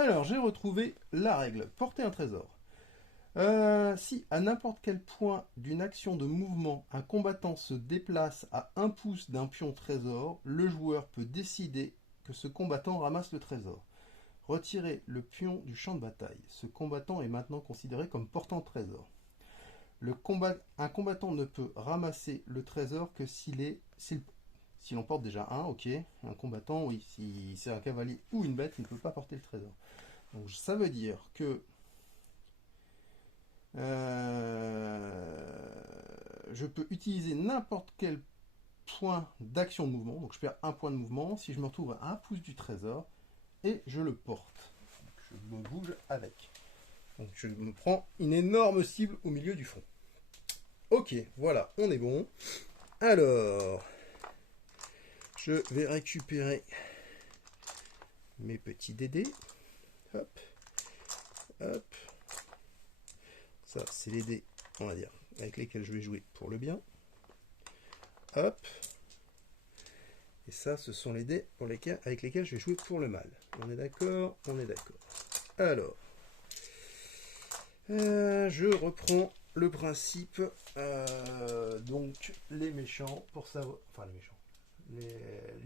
Alors, j'ai retrouvé la règle. Porter un trésor. Si à n'importe quel point d'une action de mouvement, un combattant se déplace à 1 pouce d'un pion trésor, le joueur peut décider que ce combattant ramasse le trésor. Retirer le pion du champ de bataille. Ce combattant est maintenant considéré comme portant trésor. Un combattant ne peut ramasser le trésor que s'il en porte déjà un, ok. Un combattant, oui, si c'est un cavalier ou une bête, il ne peut pas porter le trésor. Donc ça veut dire que je peux utiliser n'importe quel point d'action de mouvement. Donc je perds un point de mouvement si je me retrouve à 1 pouce du trésor et je le porte. Donc, je me bouge avec. Donc je me prends une énorme cible au milieu du front. Ok, voilà, on est bon. Alors, je vais récupérer mes petits dés. Hop, hop. Ça, c'est les dés, on va dire, avec lesquels je vais jouer pour le bien. Hop. Et ça, ce sont les dés avec lesquels je vais jouer pour le mal. On est d'accord? On est d'accord. Alors, je reprends le principe. Donc, les méchants, pour savoir... Enfin, les méchants.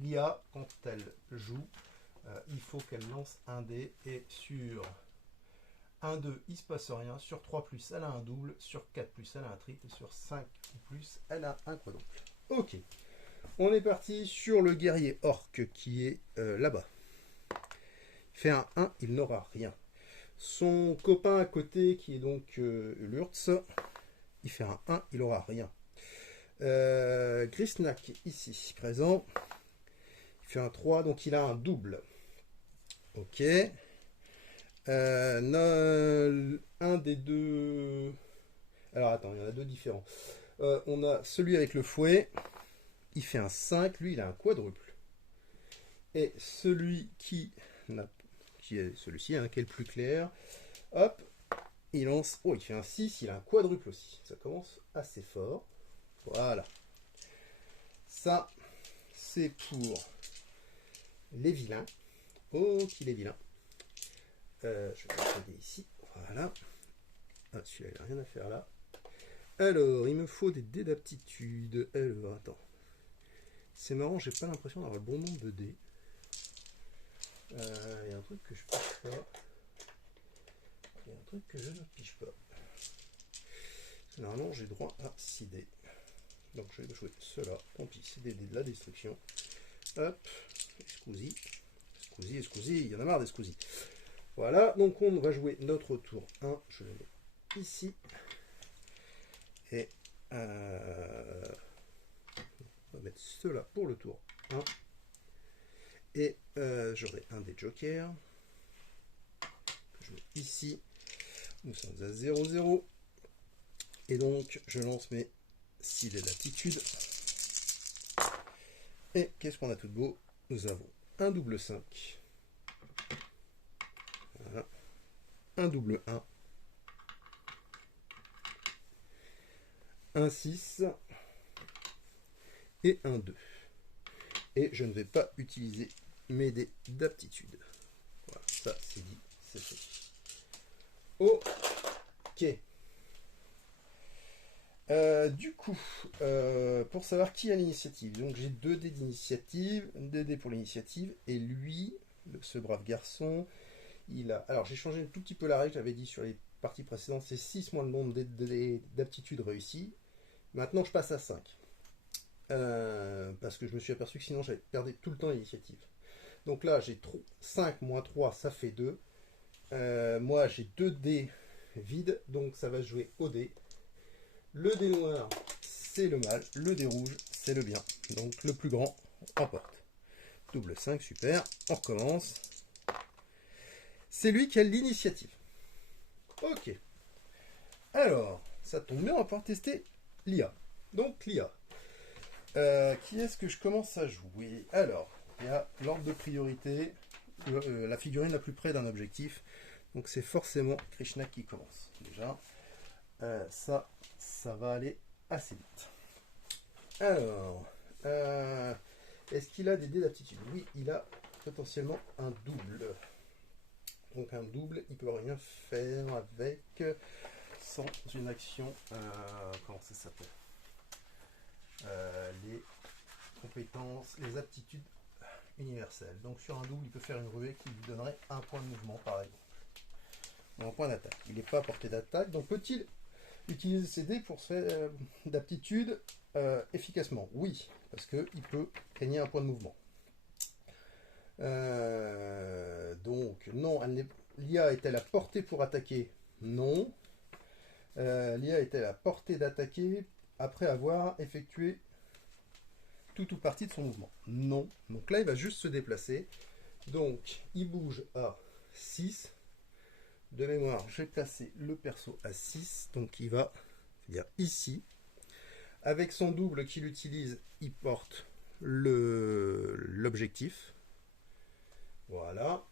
L'IA, quand elle joue, il faut qu'elle lance un dé. Et sur 1, 2, il ne se passe rien. Sur 3+, elle a un double. Sur 4+, elle a un triple. Et sur 5+, elle a un quadruple. Ok. On est parti sur le guerrier orc qui est là-bas. Il fait un 1, il n'aura rien. Son copain à côté, qui est donc Lurtz, il fait un 1, il n'aura rien. Grisnak, ici, présent, il fait un 3, donc il a un double. Ok. Un des deux... Alors attends, il y en a deux différents. On a celui avec le fouet, il fait un 5, lui il a un quadruple. Et celui qui est celui-ci, qui est le plus clair, hop, il lance, oh il fait un 6, il a un quadruple aussi. Ça commence assez fort. Voilà. Ça, c'est pour les vilains. Oh, qu'il est vilain. Je vais regarder ici. Voilà. Ah, celui-là, il n'a rien à faire là. Alors, il me faut des dés d'aptitude. Alors, attends. C'est marrant, j'ai pas l'impression d'avoir le bon nombre de dés. Il y a un truc que je pige pas. Il y a un truc que je ne pige pas. Normalement, j'ai droit à 6 dés. Donc, je vais jouer cela. Tant pis, c'est des dés de la destruction. Hop. Escousi. Escousi, escousi. Il y en a marre d'escousi. Voilà. Donc, on va jouer notre tour 1. Je le mets ici. Et on va mettre cela pour le tour 1. Et j'aurai un des jokers. Je mets ici. Nous sommes à 0,0. Et donc, je lance mes 6 dés d'aptitude. Et qu'est-ce qu'on a tout de beau? Nous avons un double 5. Voilà. Un double 1. Un 6. Et un 2. Et je ne vais pas utiliser mes dés d'aptitude. Voilà, ça c'est dit, c'est fait. Ok. Du coup, pour savoir qui a l'initiative, donc j'ai 2 dés d'initiative, 2 dés pour l'initiative, et lui, ce brave garçon, il a... Alors j'ai changé un tout petit peu la règle, j'avais dit sur les parties précédentes, c'est 6 moins le nombre de dés d'aptitude réussis. Maintenant je passe à 5. Parce que je me suis aperçu que sinon j'allais perdre tout le temps l'initiative. Donc là j'ai 5 moins 3, ça fait 2. Moi j'ai 2 dés vides, donc ça va se jouer au dé. Le dé noir, c'est le mal. Le dé rouge, c'est le bien. Donc le plus grand emporte. Double 5, super. On recommence. C'est lui qui a l'initiative. Ok. Alors, ça tombe bien, on va pouvoir tester l'IA. Donc l'IA. Qui est-ce que je commence à jouer? Alors, il y a l'ordre de priorité. La figurine la plus près d'un objectif. Donc c'est forcément Krishna qui commence. Déjà, ça va aller assez vite. Alors, est-ce qu'il a des dés d'aptitude? Oui, il a potentiellement un double. Donc un double, il peut rien faire avec sans une action. Comment ça s'appelle, les compétences, les aptitudes universelles. Donc sur un double, il peut faire une ruée qui lui donnerait un point de mouvement par exemple. Un point d'attaque. Il n'est pas à portée d'attaque, donc peut-il utiliser ses dés pour se faire d'aptitude efficacement? Oui, parce qu'il peut gagner un point de mouvement. Donc non, l'IA est-elle à portée pour attaquer? Non. L'IA est-elle à portée d'attaquer après avoir effectué tout ou partie de son mouvement? Non. Donc là, il va juste se déplacer. Donc, il bouge à 6. De mémoire, j'ai placé le perso à 6. Donc, il va dire ici. Avec son double qu'il utilise, il porte l'objectif. Voilà.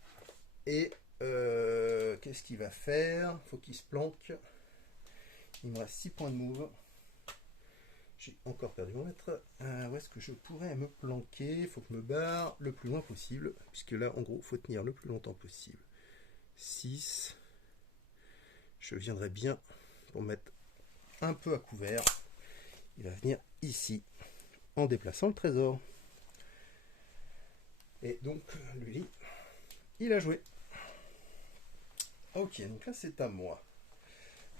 Et qu'est-ce qu'il va faire? Faut qu'il se planque. Il me reste 6 points de move. J'ai encore perdu mon maître. Où est-ce que je pourrais me planquer? Il faut que je me barre le plus loin possible. Puisque là, en gros, il faut tenir le plus longtemps possible. 6. Je viendrai bien pour mettre un peu à couvert. Il va venir ici en déplaçant le trésor. Et donc, lui, il a joué. Ok, donc là, c'est à moi.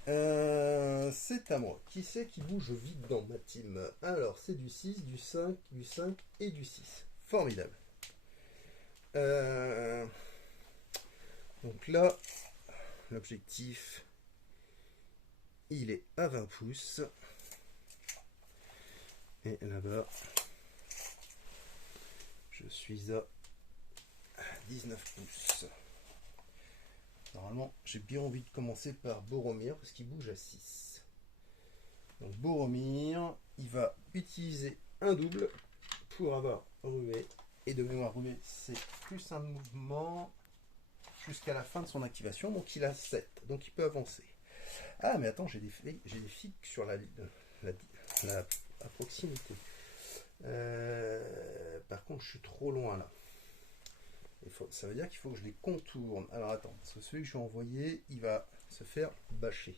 C'est à moi. Qui c'est qui bouge vite dans ma team? Alors, c'est du 6, du 5, du 5 et du 6. Formidable. Donc là, l'objectif, il est à 20 pouces. Et là-bas, je suis à 19 pouces. Normalement, j'ai bien envie de commencer par Boromir parce qu'il bouge à 6. Donc Boromir, il va utiliser un double pour avoir ruée. Et de mémoire ruée, c'est plus un mouvement jusqu'à la fin de son activation. Donc il a 7. Donc il peut avancer. Ah mais attends, j'ai des figues sur la à proximité. Par contre, je suis trop loin là. Ça veut dire qu'il faut que je les contourne. Alors attends, parce que celui que je vais envoyer, il va se faire bâcher.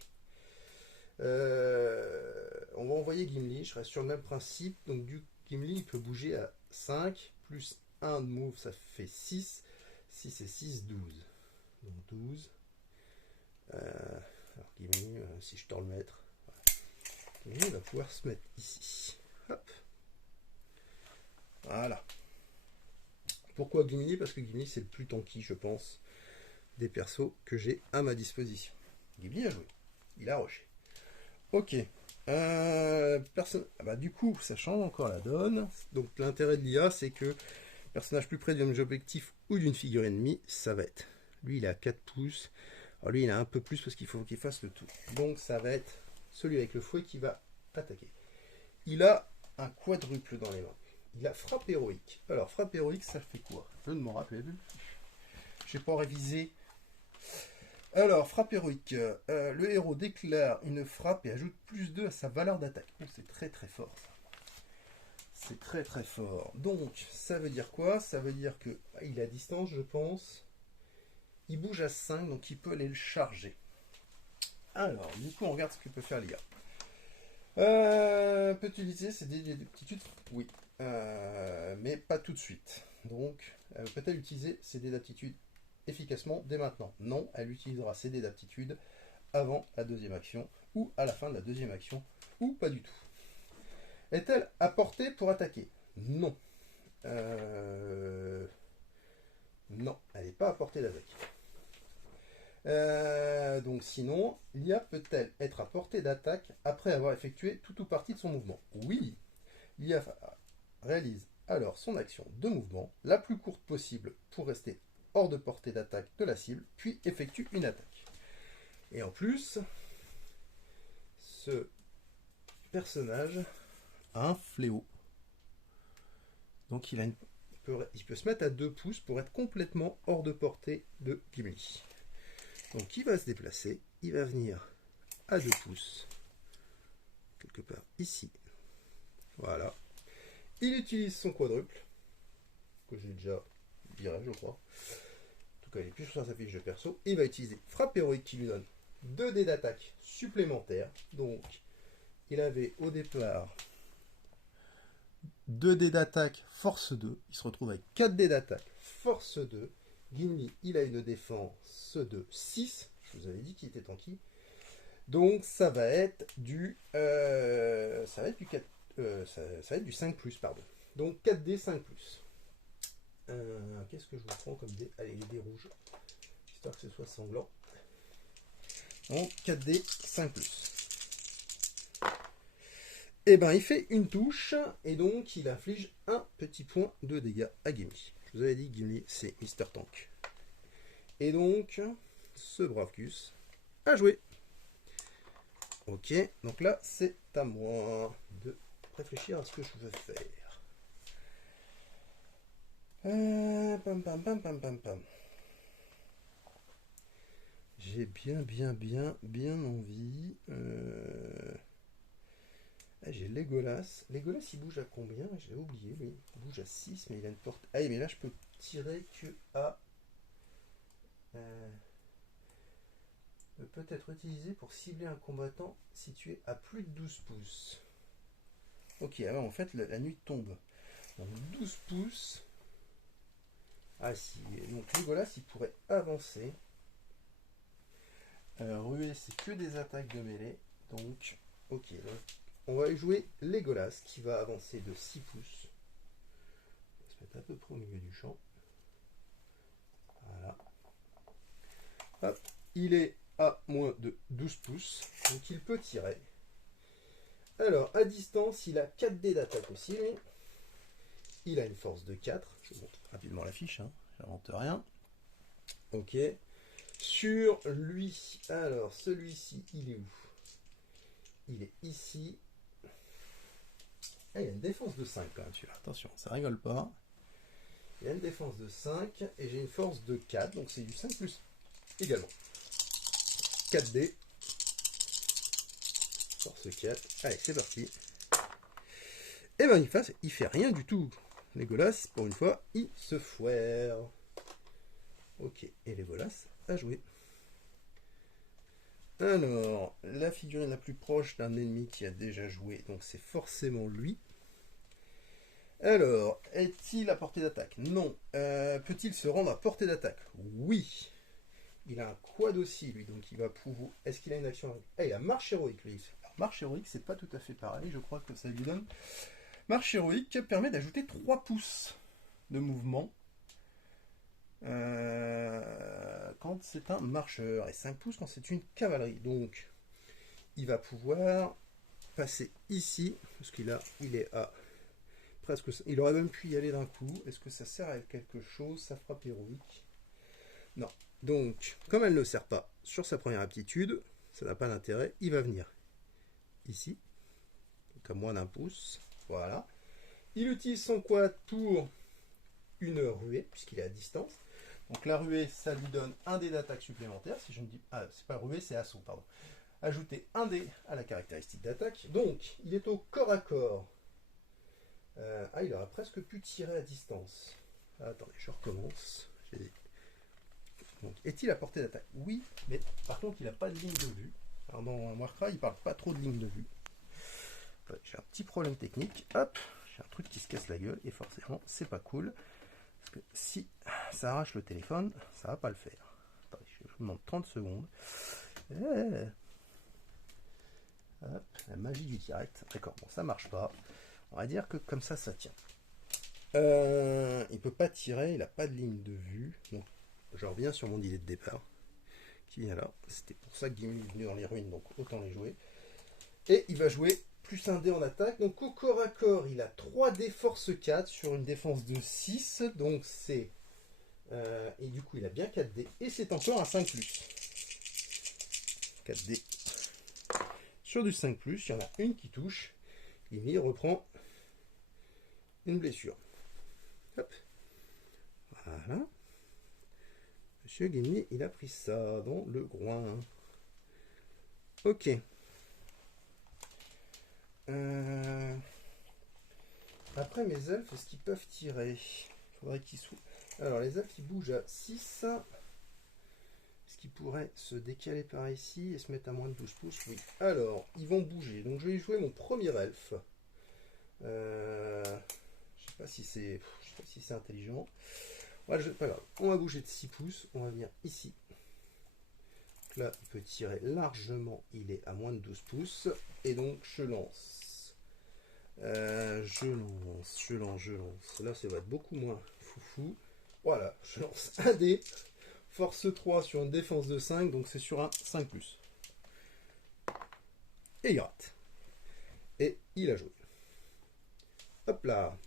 On va envoyer Gimli, je reste sur le même principe. Donc du Gimli, il peut bouger à 5, plus 1 de move, ça fait 6. 6 et 6, 12. Donc 12. Alors Gimli, si je tords le maître, voilà. Gimli va pouvoir se mettre ici. Hop. Voilà. Pourquoi Gimli? Parce que Gimli, c'est le plus tanky, je pense, des persos que j'ai à ma disposition. Gimli a joué. Il a rushé. Ok. Du coup, ça change encore la donne. Donc l'intérêt de l'IA, c'est que personnage plus près d'un objectif ou d'une figure ennemie, ça va être. Lui, il a 4 pouces. Alors lui, il a un peu plus parce qu'il faut qu'il fasse le tour. Donc ça va être celui avec le fouet qui va attaquer. Il a un quadruple dans les mains. Il a frappe héroïque. Alors, frappe héroïque, ça fait quoi? Je ne m'en rappelle plus. Je n'ai pas révisé. Alors, frappe héroïque. Le héros déclare une frappe et ajoute plus 2 à sa valeur d'attaque. Oh, c'est très très fort, ça. C'est très très fort. Donc, ça veut dire quoi? Ça veut dire que il est à distance, je pense. Il bouge à 5, donc il peut aller le charger. Alors, du coup, on regarde ce que peut faire l'IA. Peut-il utiliser ses aptitudes? Oui. Mais pas tout de suite. Donc, peut-elle utiliser ses dés d'aptitude efficacement dès maintenant? Non, elle utilisera ses dés d'aptitude avant la deuxième action, ou à la fin de la deuxième action, ou pas du tout. Est-elle à portée pour attaquer? Non. Non, elle n'est pas à portée d'attaque. Donc sinon, l'IA peut-elle être à portée d'attaque après avoir effectué tout ou partie de son mouvement? Oui. L'IA réalise alors son action de mouvement la plus courte possible pour rester hors de portée d'attaque de la cible, puis effectue une attaque. Et en plus, ce personnage a un fléau. Donc il peut se mettre à 2 pouces pour être complètement hors de portée de Gimli. Donc il va se déplacer, il va venir à 2 pouces, quelque part ici. Voilà. Il utilise son quadruple, que j'ai déjà viré, je crois. En tout quand il est plus sur sa fiche de perso, il va utiliser frappe héroïque qui lui donne 2 dés d'attaque supplémentaires. Donc, il avait au départ 2 dés d'attaque, force 2. Il se retrouve avec 4 dés d'attaque, force 2. Gimli, il a une défense de 6. Je vous avais dit qu'il était tanky. Donc, ça va être du 4, ça va être du 5+, pardon. Donc, 4D, 5+. Qu'est-ce que je vous prends comme dés? Allez, les dés rouges. Histoire que ce soit sanglant. Donc, 4D, 5+. Et ben, il fait une touche, et donc, il inflige un petit point de dégâts à Gimli. Je vous avais dit que Gimli, c'est Mister Tank. Et donc, ce brave Gus a joué. Ok, donc là, c'est à moi de réfléchir à ce que je veux faire. Pam, pam, pam, pam, pam, pam. J'ai bien envie. J'ai Legolas. Legolas, il bouge à combien? J'ai oublié, lui. Il bouge à 6, mais il a une porte. Ah, mais là, je peux tirer que à. Peut être utilisé pour cibler un combattant situé à plus de 12 pouces. Ok, alors en fait, la nuit tombe. Donc 12 pouces. Ah si, donc Legolas, il pourrait avancer. Ruée, c'est que des attaques de mêlée. Donc, ok. Donc, on va jouer Legolas qui va avancer de 6 pouces. On va se mettre à peu près au milieu du champ. Voilà. Hop. Il est à moins de 12 pouces. Donc il peut tirer. Alors, à distance, il a 4 dés d'attaque aussi. Il a une force de 4. Je vous montre rapidement la fiche. J'invente rien. Ok. Sur lui, alors celui-ci, il est où? Il est ici. Ah, il a une défense de 5 quand même, celui-là. Attention, ça rigole pas. Il a une défense de 5 et j'ai une force de 4, donc c'est du 5+ également. 4D. Force 4. Allez, c'est parti. Et ben il fait rien du tout. Legolas, pour une fois, il se foire. Ok, et Legolas a joué. Alors, la figurine la plus proche d'un ennemi qui a déjà joué, donc c'est forcément lui. Alors, est-il à portée d'attaque? Non. Peut-il se rendre à portée d'attaque? Oui. Il a un quad aussi, lui, donc il va pouvoir... Est-ce qu'il a une action? Ah, il a marche héroïque, lui. Alors, marche héroïque, c'est pas tout à fait pareil, je crois que ça lui donne... Marche héroïque permet d'ajouter 3 pouces de mouvement quand c'est un marcheur, et 5 pouces quand c'est une cavalerie. Donc, il va pouvoir passer ici, parce il est à presque... Il aurait même pu y aller d'un coup. Est-ce que ça sert à quelque chose, sa frappe héroïque? Non. Donc, comme elle ne sert pas sur sa première aptitude, ça n'a pas d'intérêt, il va venir ici, donc à moins d'un pouce. Voilà. Il utilise son quad pour une ruée, puisqu'il est à distance. Donc la ruée, ça lui donne un dé d'attaque supplémentaire. Si je me dis... Ah, c'est pas ruée, c'est assaut, pardon. Ajouter un dé à la caractéristique d'attaque. Donc, il est au corps à corps. Il aurait presque pu tirer à distance. Attendez, je recommence. Donc, est-il à portée d'attaque? Oui, mais par contre, il n'a pas de ligne de vue. Alors, dans Warcraft, il ne parle pas trop de ligne de vue. Ouais, j'ai un petit problème technique. Hop, j'ai un truc qui se casse la gueule, et forcément, c'est pas cool. Parce que si ça arrache le téléphone, ça va pas le faire. Attendez, je vous demande 30 secondes. Hop, la magie du direct. D'accord, bon, ça marche pas. On va dire que comme ça tient. Il peut pas tirer, il n'a pas de ligne de vue. Donc, je reviens sur mon idée de départ. Qui vient là. C'était pour ça que Gimli est venu dans les ruines, donc autant les jouer. Et il va jouer plus un dé en attaque. Donc au corps à corps, il a 3D force 4 sur une défense de 6. Donc c'est... et du coup, il a bien 4D. Et c'est encore un 5+. 4D. Sur du 5+, il y en a une qui touche. Gimli reprend une blessure. Hop. Voilà. Monsieur Gimli, il a pris ça dans le groin. Ok. Après, mes elfes, est-ce qu'ils peuvent tirer? Il faudrait qu'ils soient... Alors, les elfes, ils bougent à 6. pourrait se décaler par ici et se mettre à moins de 12 pouces? Oui. Alors, ils vont bouger. Donc, je vais jouer mon premier elfe. Je sais pas si c'est intelligent. Ouais, pas grave. On va bouger de 6 pouces. On va venir ici. Donc là, il peut tirer largement. Il est à moins de 12 pouces. Et donc, je lance. Je lance. Là, ça va être beaucoup moins foufou. Voilà, je lance un dé. Force 3 sur une défense de 5. Donc, c'est sur un 5+. Et il rate. Et il a joué. Hop là.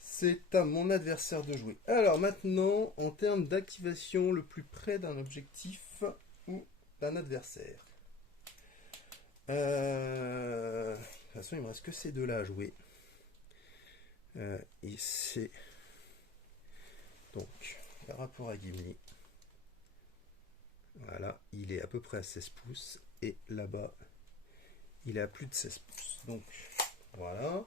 C'est à mon adversaire de jouer. Alors maintenant, en termes d'activation, le plus près d'un objectif ou d'un adversaire. De toute façon, il me reste que ces deux-là à jouer. Et c'est... Donc, par rapport à Gimli, voilà, il est à peu près à 16 pouces. Et là-bas, il est à plus de 16 pouces. Donc, voilà.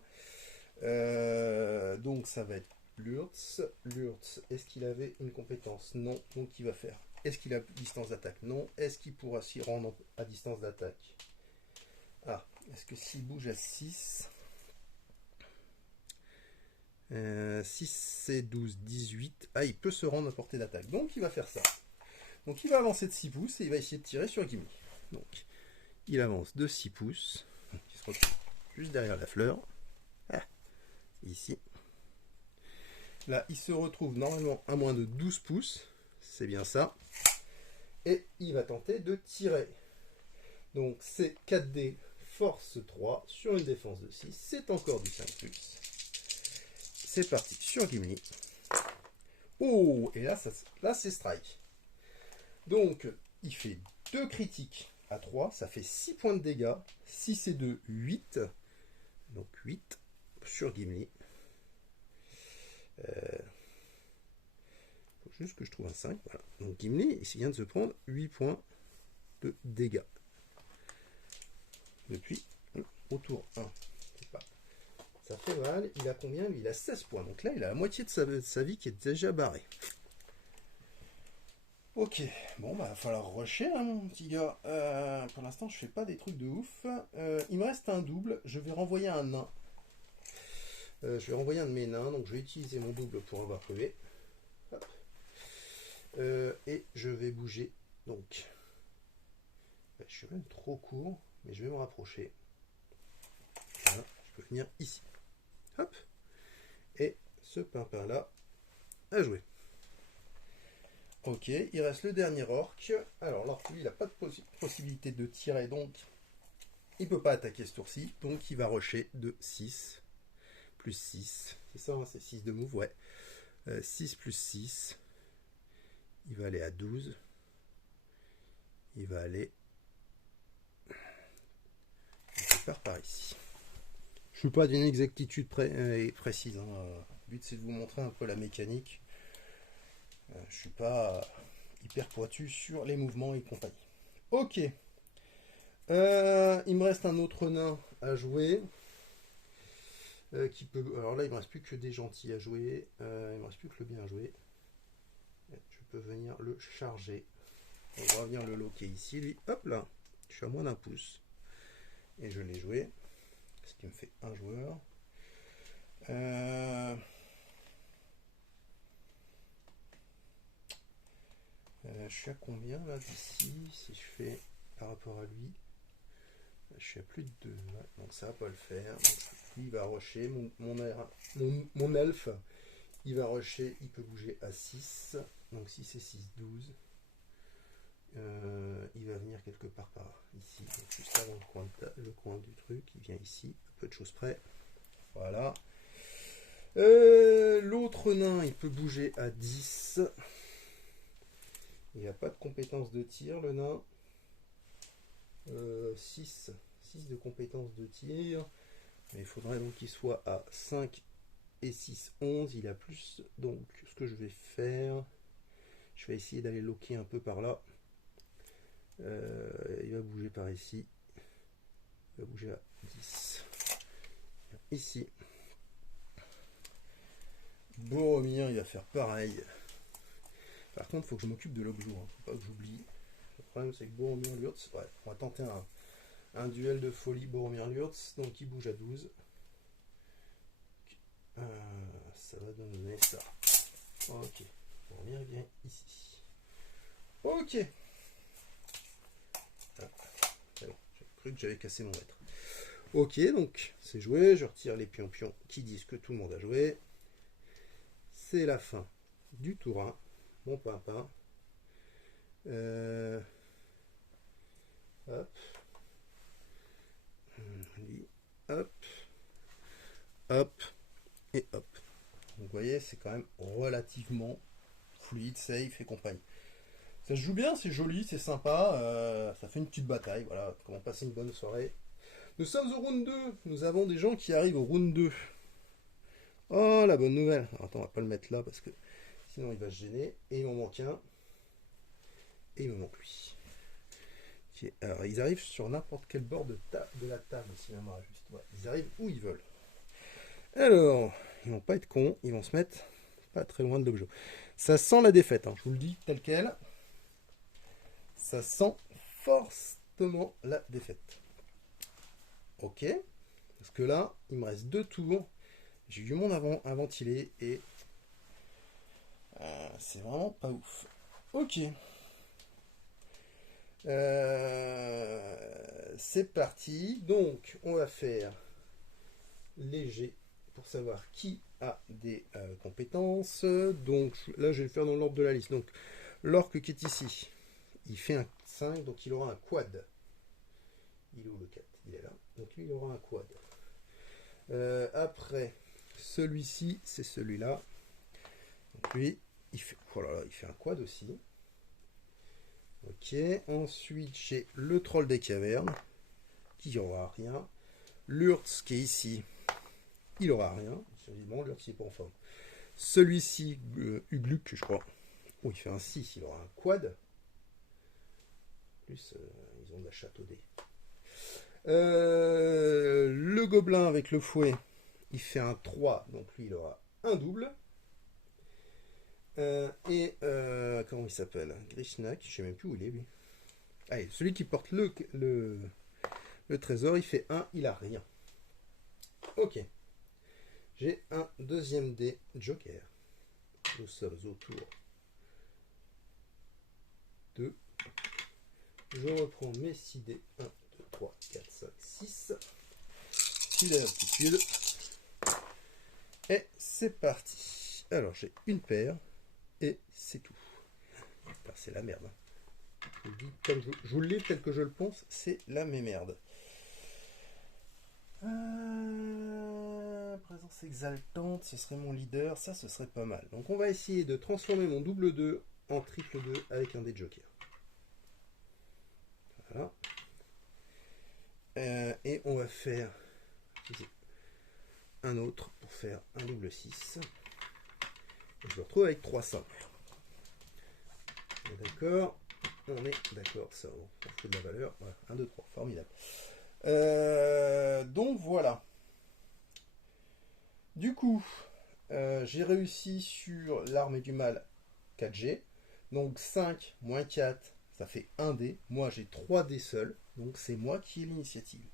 Donc ça va être Lurtz. Lurtz, est-ce qu'il avait une compétence? Non. Donc il va faire. Est-ce qu'il a distance d'attaque? Non. Est-ce qu'il pourra s'y rendre à distance d'attaque? Ah, est-ce que s'il bouge à 6 6 c'est 12, 18. Ah, il peut se rendre à portée d'attaque. Donc il va faire ça. Donc il va avancer de 6 pouces et il va essayer de tirer sur Gimli. Donc il avance de 6 pouces. Il se retrouve juste derrière la fleur. Ici. Là, il se retrouve normalement à moins de 12 pouces. C'est bien ça. Et il va tenter de tirer. Donc, c'est 4D force 3 sur une défense de 6. C'est encore du 5+. C'est parti sur Gimli. Oh, et là, là c'est strike. Donc, il fait 2 critiques à 3. Ça fait 6 points de dégâts. 6 et 2, 8. Donc, 8 sur Gimli. Faut juste que je trouve un 5. Voilà. Donc Gimli, il vient de se prendre 8 points de dégâts. Depuis au tour 1. Ça fait mal. Il a combien? Il a 16 points. Donc là, il a la moitié de sa vie qui est déjà barrée. Ok. Bon, bah, il va falloir rusher, hein, mon petit gars. Pour l'instant, je fais pas des trucs de ouf. Il me reste un double. Je vais renvoyer un nain. Je vais renvoyer un de mes nains. Donc, je vais utiliser mon double pour avoir crevé. Hop. Et je vais bouger. Donc, je suis même trop court, mais je vais me rapprocher. Voilà, je peux venir ici. Hop. Et ce pimpin là à jouer. Ok, il reste le dernier orc. Alors l'orc, lui, il n'a pas de possibilité de tirer, donc il ne peut pas attaquer ce tour-ci. Donc il va rusher de 6 plus 6. C'est ça, hein, c'est 6 de move, ouais. 6 plus 6. Il va aller à 12. Il va aller... Il part par ici. Je ne suis pas d'une exactitude précise. Hein. Le but, c'est de vous montrer un peu la mécanique. Je ne suis pas hyper pointu sur les mouvements et compagnie. Ok. Il me reste un autre nain à jouer. Qui peut... Alors là, il ne me reste plus que des gentils à jouer. Il ne me reste plus que le bien à jouer. Je peux venir le charger. On va venir le loquer ici. Lui, hop là. Je suis à moins d'un pouce. Et je l'ai joué. Ce qui me fait un joueur. Je suis à combien là d'ici? Si je fais par rapport à lui, je suis à plus de 2. Ouais, donc ça va pas le faire. Donc, lui, il va rusher. Mon elfe, il va rusher. Il peut bouger à 6. Donc si c'est 6, 12. Il va venir quelque part par ici. Donc, juste avant le coin du truc. Il vient ici. Peu de choses près. Voilà. L'autre nain, il peut bouger à 10. Il n'a pas de compétence de tir, le nain. 6 de compétences de tir. Mais il faudrait donc qu'il soit à 5 et 6, 11. Il a plus. Donc, ce que je vais faire, je vais essayer d'aller loquer un peu par là. Il va bouger par ici. Il va bouger à 10. Ici. Boromir, il va faire pareil. Par contre, il faut que je m'occupe de l'objet, hein. Faut pas que j'oublie. Le problème, c'est que Boromir Lurtz, ouais, on va tenter un duel de folie Boromir Lurtz, donc il bouge à 12. Ça va donner ça. Ok. Boromir vient ici. Ok. Ah, c'est bon, j'ai cru que j'avais cassé mon maître. Ok, donc c'est joué, je retire les pions-pions qui disent que tout le monde a joué. C'est la fin du tour 1. Mon pimpin. Hop. Lui. Hop. Hop. Et hop. Donc, vous voyez, c'est quand même relativement fluide, safe et compagnie. Ça se joue bien, c'est joli, c'est sympa. Ça fait une petite bataille. Voilà, comment passer une bonne soirée. Nous sommes au round 2. Nous avons des gens qui arrivent au round 2. Oh, la bonne nouvelle. Alors, attends, on va pas le mettre là parce que sinon il va se gêner. Et il m'en manque un. Et il me manque lui. Alors, ils arrivent sur n'importe quel bord de la table, si ma mémoire est juste. Ouais, ils arrivent où ils veulent. Alors, ils vont pas être cons, ils vont se mettre pas très loin de l'objet. Ça sent la défaite, hein, je vous le dis tel quel. Ça sent fortement la défaite. Ok. Parce que là, il me reste 2 tours. J'ai eu du monde à ventiler et c'est vraiment pas ouf. Ok. C'est parti. Donc, on va faire léger pour savoir qui a des compétences. Donc, là, je vais le faire dans l'ordre de la liste. Donc, l'orque qui est ici, il fait un 5, donc il aura un quad. Il est où le 4? Il est là. Donc, lui, il aura un quad. Après, celui-ci, c'est celui-là. Donc, lui, oh là là, il fait un quad aussi. Ok. Ensuite, j'ai le troll des cavernes, qui n'aura rien. L'Urtz qui est ici, il aura rien. Bon, l'Urtz n'est pas en forme. Celui-ci, Ugluk, je crois. Oh, il fait un 6, il aura un quad. En plus, ils ont de la chateaudée. Le gobelin avec le fouet, il fait un 3, donc lui, il aura un double. Comment il s'appelle? Grishnak, je sais même plus où il est, lui. Allez, celui qui porte le trésor, il fait 1, il a rien. Ok. J'ai un deuxième dé joker. Nous sommes au tour 2. Je reprends mes 6 dés. 1, 2, 3, 4, 5, 6. 6 d'altitude. Et c'est parti. Alors j'ai une paire. Et c'est tout. Enfin, c'est la merde. Je vous le dis comme je vous le lis tel que je le pense, c'est la merde. Présence exaltante, ce serait mon leader, ça ce serait pas mal. Donc on va essayer de transformer mon double 2 en triple 2 avec un dé joker. Voilà. Et on va faire un autre pour faire un double 6. Et je me retrouve avec 3 simples. D'accord. On est d'accord, ça on fait de la valeur. Voilà, 1, 2, 3, formidable. Donc voilà. Du coup, j'ai réussi sur l'arme du mal 4G. Donc 5 moins 4, ça fait 1 dé. Moi j'ai 3 dés seuls. Donc c'est moi qui ai l'initiative.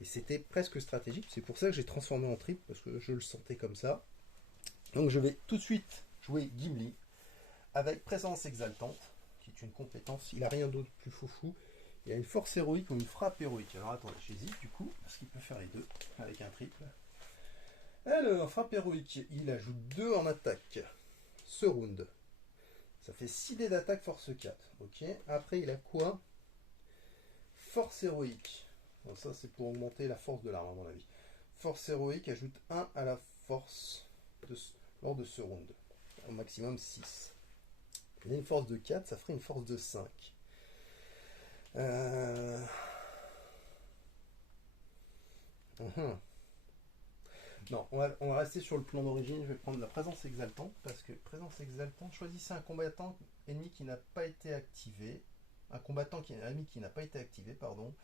Et c'était presque stratégique. C'est pour ça que j'ai transformé en triple. Parce que je le sentais comme ça. Donc je vais tout de suite jouer Gimli. Avec présence exaltante. Qui est une compétence. Il n'a rien d'autre plus foufou. Il a une force héroïque ou une frappe héroïque. Alors attendez, j'hésite du coup. Parce qu'il peut faire les deux. Avec un triple. Alors, frappe héroïque, il ajoute 2 en attaque. Ce round. Ça fait 6 dés d'attaque, force 4. Ok. Après, il a quoi? Force héroïque. Bon, ça, c'est pour augmenter la force de l'arme, à mon avis. Force héroïque ajoute 1 à la force lors de ce round. Au maximum 6. Il a une force de 4, ça ferait une force de 5. Non, on va rester sur le plan d'origine. Je vais prendre la présence exaltante parce que présence exaltante, choisissez un combattant ennemi qui n'a pas été activé. Un combattant ennemi qui n'a pas été activé, pardon,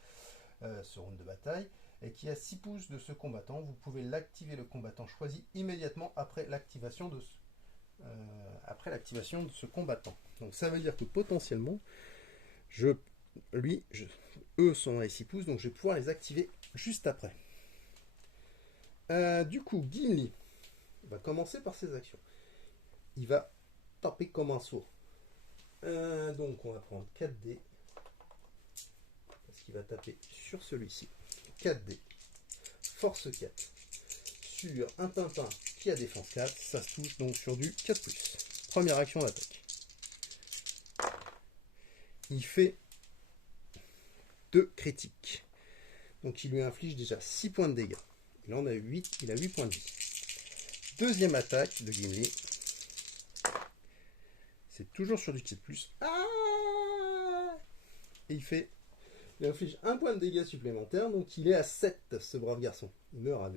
ce round de bataille, et qui a 6 pouces de ce combattant. Vous pouvez l'activer le combattant choisi immédiatement après l'activation après l'activation de ce combattant. Donc ça veut dire que potentiellement, eux sont dans les 6 pouces, donc je vais pouvoir les activer juste après. Du coup, Gimli va commencer par ses actions. Il va taper comme un sourd. Donc on va prendre 4D, parce qu'il va taper sur celui-ci. 4D, force 4, sur un Tintin qui a défense 4, ça se touche donc sur du 4+. Première action d'attaque. Il fait 2 critiques. Donc il lui inflige déjà 6 points de dégâts. Il en a 8, il a 8 points de vie. Deuxième attaque de Gimli. C'est toujours sur du 4+. Et il inflige 1 point de dégâts supplémentaires, donc il est à 7, ce brave garçon. Il meurt à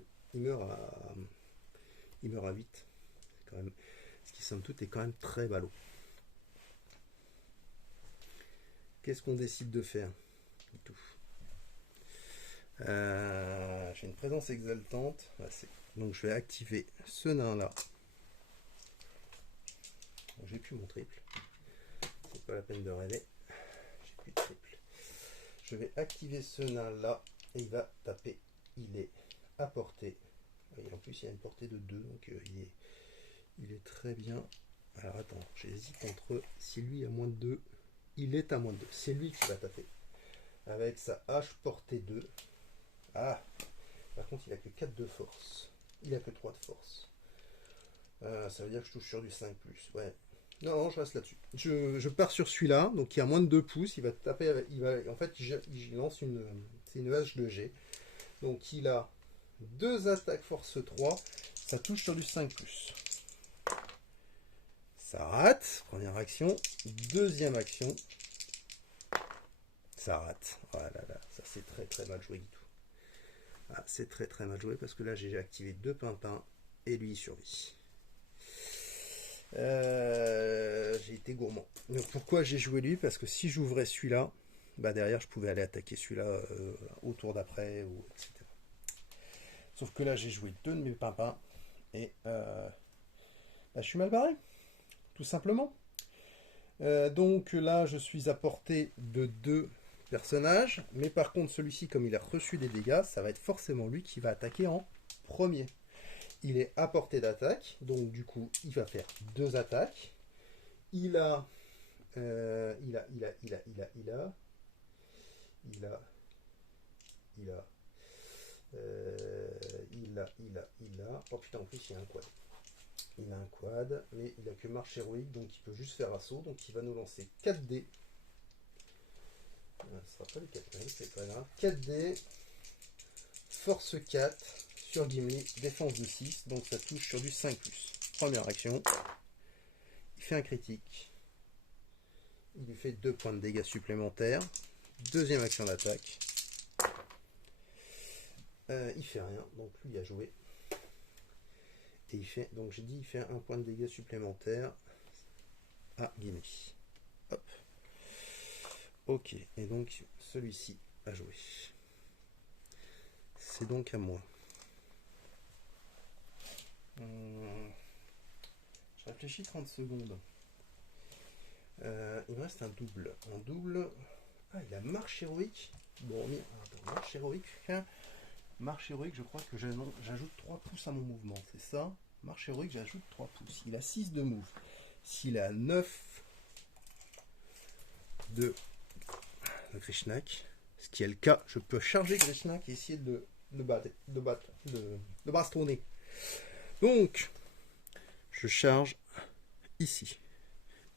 8. Quand même, ce qui somme toute est quand même très ballot. Qu'est-ce qu'on décide de faire du tout? J'ai une présence exaltante. Donc je vais activer ce nain là. J'ai plus mon triple. C'est pas la peine de rêver. J'ai plus de triple. Je vais activer ce nain là et il va taper. Il est à portée. Et en plus il y a une portée de 2, donc il est très bien. Alors attends, j'hésite entre si lui a moins de 2. Il est à moins de 2. C'est lui qui va taper. Avec sa hache portée 2. Ah, par contre il a que 4 de force. Il a que 3 de force. Ça veut dire que je touche sur du 5+. Ouais. Non, je reste là-dessus. Je pars sur celui-là, donc il a moins de 2 pouces. Il va taper. En fait, il lance une. C'est une hache de G. Donc il a 2 attaques force 3. Ça touche sur du 5+. Ça rate. Première action. Deuxième action. Ça rate. Oh là là. Ça c'est très très mal joué du tout. Ah, c'est très très mal joué parce que là j'ai activé 2 pimpins et lui il survit. J'ai été gourmand. Donc pourquoi j'ai joué lui? Parce que si j'ouvrais celui-là, bah derrière je pouvais aller attaquer celui-là au tour d'après, etc. Sauf que là j'ai joué 2 de mes pimpins et bah, je suis mal barré, tout simplement. Donc là je suis à portée de 2 personnages, mais par contre celui-ci, comme il a reçu des dégâts, ça va être forcément lui qui va attaquer en premier. Il est à portée d'attaque, donc du coup il va faire 2 attaques. Il a oh putain, en plus il y a un quad. Il a un quad, mais il a que marche héroïque, donc il peut juste faire assaut. Donc il va nous lancer 4D. Ce sera pas les 4 mails, c'est pas grave. 4D, force 4 sur Gimli, défense de 6, donc ça touche sur du 5+. Première action, il fait un critique. Il lui fait 2 points de dégâts supplémentaires. Deuxième action d'attaque. Il fait rien, donc lui a joué. Et il fait, donc j'ai dit, il fait 1 point de dégâts supplémentaires à Gimli. Hop. Ok, et donc celui-ci a joué. C'est donc à moi. Je réfléchis 30 secondes. Il me reste un double. En double. Ah, il a marche héroïque. Bon, attends, marche héroïque. Marche héroïque, je crois que j'ajoute 3 pouces à mon mouvement, c'est ça? Marche héroïque, j'ajoute 3 pouces. Il a 6 de move. S'il a 9 de Grishnak, ce qui est le cas, je peux charger Grishnak et essayer de bastonner. Donc, je charge ici.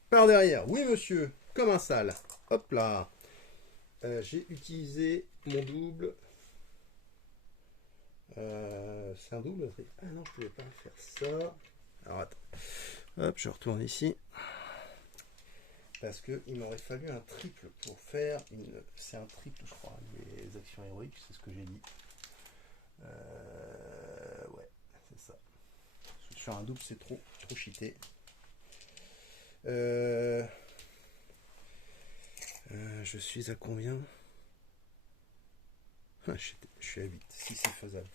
Par derrière, oui monsieur, comme un sale. Hop là. J'ai utilisé mon double. C'est un double. Ah non, je pouvais pas faire ça. Alors attends. Hop, je retourne ici. Parce qu'il m'aurait fallu un triple pour faire une. C'est un triple, je crois, les actions héroïques, c'est ce que j'ai dit. Ouais, c'est ça. Sur un double, c'est trop cheaté. Je suis à combien? Je suis à 8, si c'est faisable.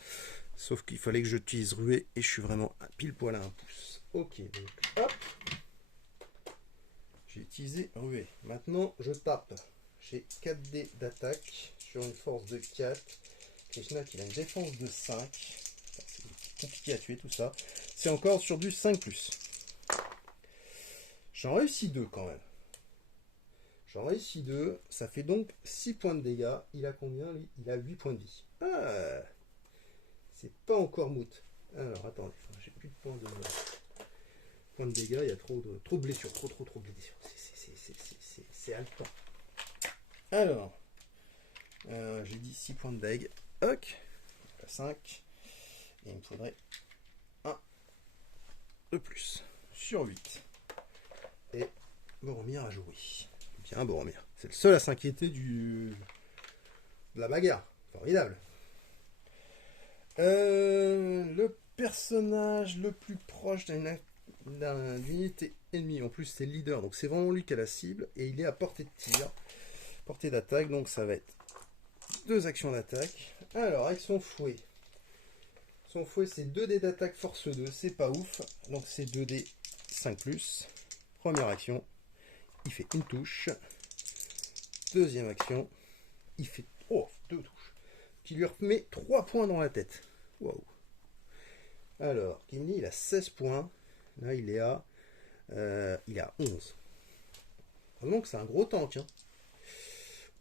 Sauf qu'il fallait que j'utilise ruée et je suis vraiment à pile poil à un pouce. Ok, donc hop. J'ai utilisé ruée. Maintenant, je tape. J'ai 4 dés d'attaque sur une force de 4. Krishna qui a une défense de 5. C'est compliqué à tuer tout ça. C'est encore sur du 5+. J'en réussis 2 quand même. J'en réussis 2. Ça fait donc 6 points de dégâts. Il a combien lui? Il a 8 points de vie. Ah, c'est pas encore moot. Alors attendez, j'ai plus de points de dégâts. Il y a trop de blessures. Trop de blessures. C'est haletant. Alors, j'ai dit 6 points de dégâts. Ok. 5. Et il me faudrait 1 de plus. Sur 8. Et Boromir a joué. Bien Boromir. C'est le seul à s'inquiéter de la bagarre. Formidable. Le personnage le plus proche d'une unité ennemie. En plus, c'est le leader. Donc, c'est vraiment lui qui a la cible. Et il est à portée de tir. Portée d'attaque. Donc, ça va être 2 actions d'attaque. Alors, avec son fouet. Son fouet, c'est 2 dés d'attaque force 2. C'est pas ouf. Donc, c'est 2 dés 5+. Première action. Il fait une touche. Deuxième action. Il fait 2 touches. Qui lui remet 3 points dans la tête. Waouh. Alors, Gimli, il a 16 points. Là, il est à 11. Vraiment que c'est un gros tank. Hein.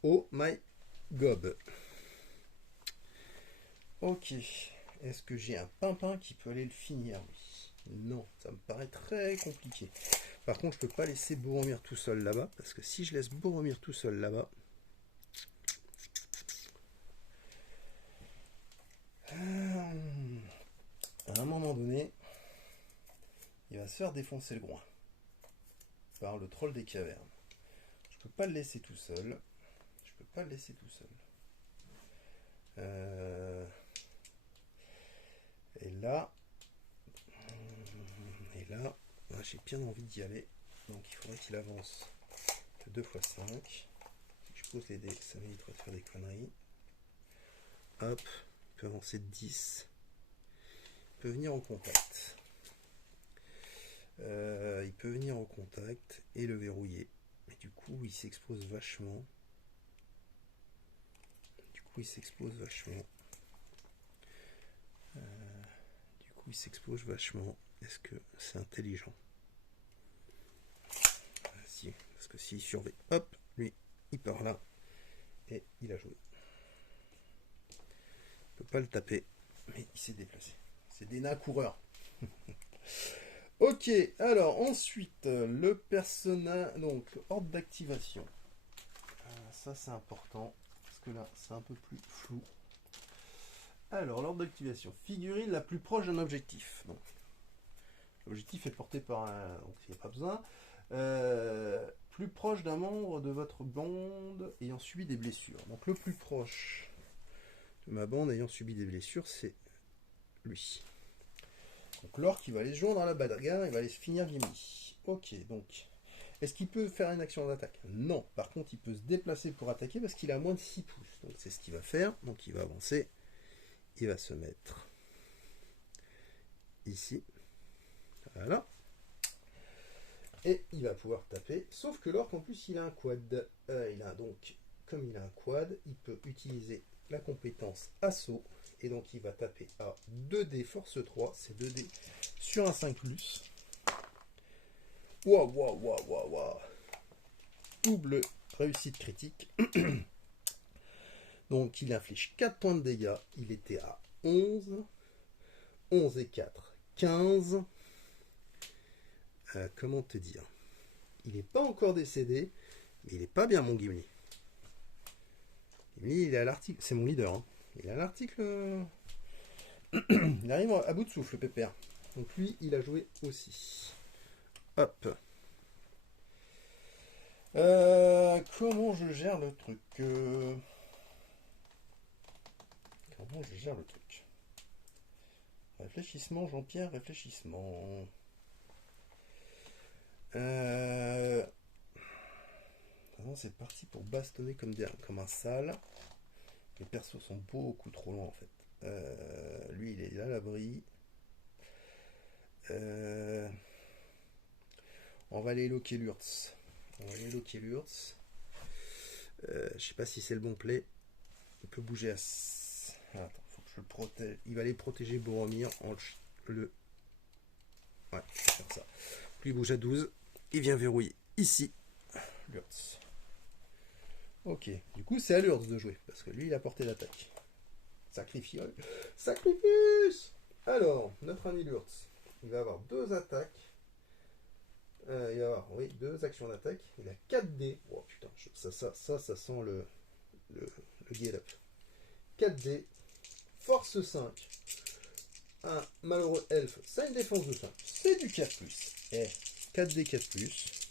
Oh my god. Ok. Est-ce que j'ai un pimpin qui peut aller le finir, lui? Non, ça me paraît très compliqué. Par contre, je peux pas laisser Boromir tout seul là-bas. Parce que si je laisse Boromir tout seul là-bas... à un moment donné, il va se faire défoncer le groin par le troll des cavernes. Je peux pas le laisser tout seul. Et là, j'ai bien envie d'y aller. Donc il faudrait qu'il avance de 2 x 5. Si je pose les dés, ça m'évitera de faire des conneries. Hop, il peut avancer de 10. Il peut venir au contact. Et le verrouiller. Mais du coup, il s'expose vachement. Est-ce que c'est intelligent? Si, parce que s'il surveille, hop, lui, il part là. Et il a joué. Il peut pas le taper, mais il s'est déplacé. C'est des nains coureurs. Ok, alors ensuite, le personnage, donc ordre d'activation. Ça c'est important, parce que là c'est un peu plus flou. Alors, l'ordre d'activation. Figurine la plus proche d'un objectif. Donc, l'objectif est porté par un... donc il n'y a pas besoin. Plus proche d'un membre de votre bande ayant subi des blessures. Donc le plus proche de ma bande ayant subi des blessures, c'est lui. Donc l'orc qui va aller se joindre à la bagarre, il va aller se finir Gimli. Ok, donc est-ce qu'il peut faire une action d'attaque? Non. Par contre, il peut se déplacer pour attaquer parce qu'il a moins de 6 pouces. Donc c'est ce qu'il va faire. Donc il va avancer. Il va se mettre ici. Voilà. Et il va pouvoir taper. Sauf que l'orc, en plus, il a un quad. Comme il a un quad, il peut utiliser la compétence assaut. Et donc, il va taper à 2D force 3. C'est 2D sur un 5+. Waouh. Double réussite critique. Donc, il inflige 4 points de dégâts. Il était à 11. 11 et 4, 15. Comment te dire? Il n'est pas encore décédé, mais il n'est pas bien, mon Gimli. Gimli, il est à l'article. C'est mon leader. Hein. Il est à l'article. Il arrive à bout de souffle, le pépère. Donc lui, il a joué aussi. Hop. Comment je gère le truc? Réfléchissement, Jean-Pierre, réfléchissement. C'est parti pour bastonner comme un sale. Les persos sont beaucoup trop loin en fait. Lui, il est là à l'abri. On va aller loquer l'Urtz. Je sais pas si c'est le bon play. Il peut bouger à... Attends, faut que je le protège. Il va aller protéger Boromir en le... Ouais, je vais faire ça. Lui, il bouge à 12. Il vient verrouiller ici. L'Urtz. Ok, du coup, c'est à l'Urtz de jouer. Parce que lui, il a porté d'attaque. Sacrifice. Alors, notre ami l'Urtz, il va avoir deux attaques. Il va avoir, oui, deux actions d'attaque. Il a 4 dés. Oh putain, ça sent le get up. 4 dés. Force 5. Un malheureux elfe, ça a une défense de 5. C'est du 4+. Et 4D 4+.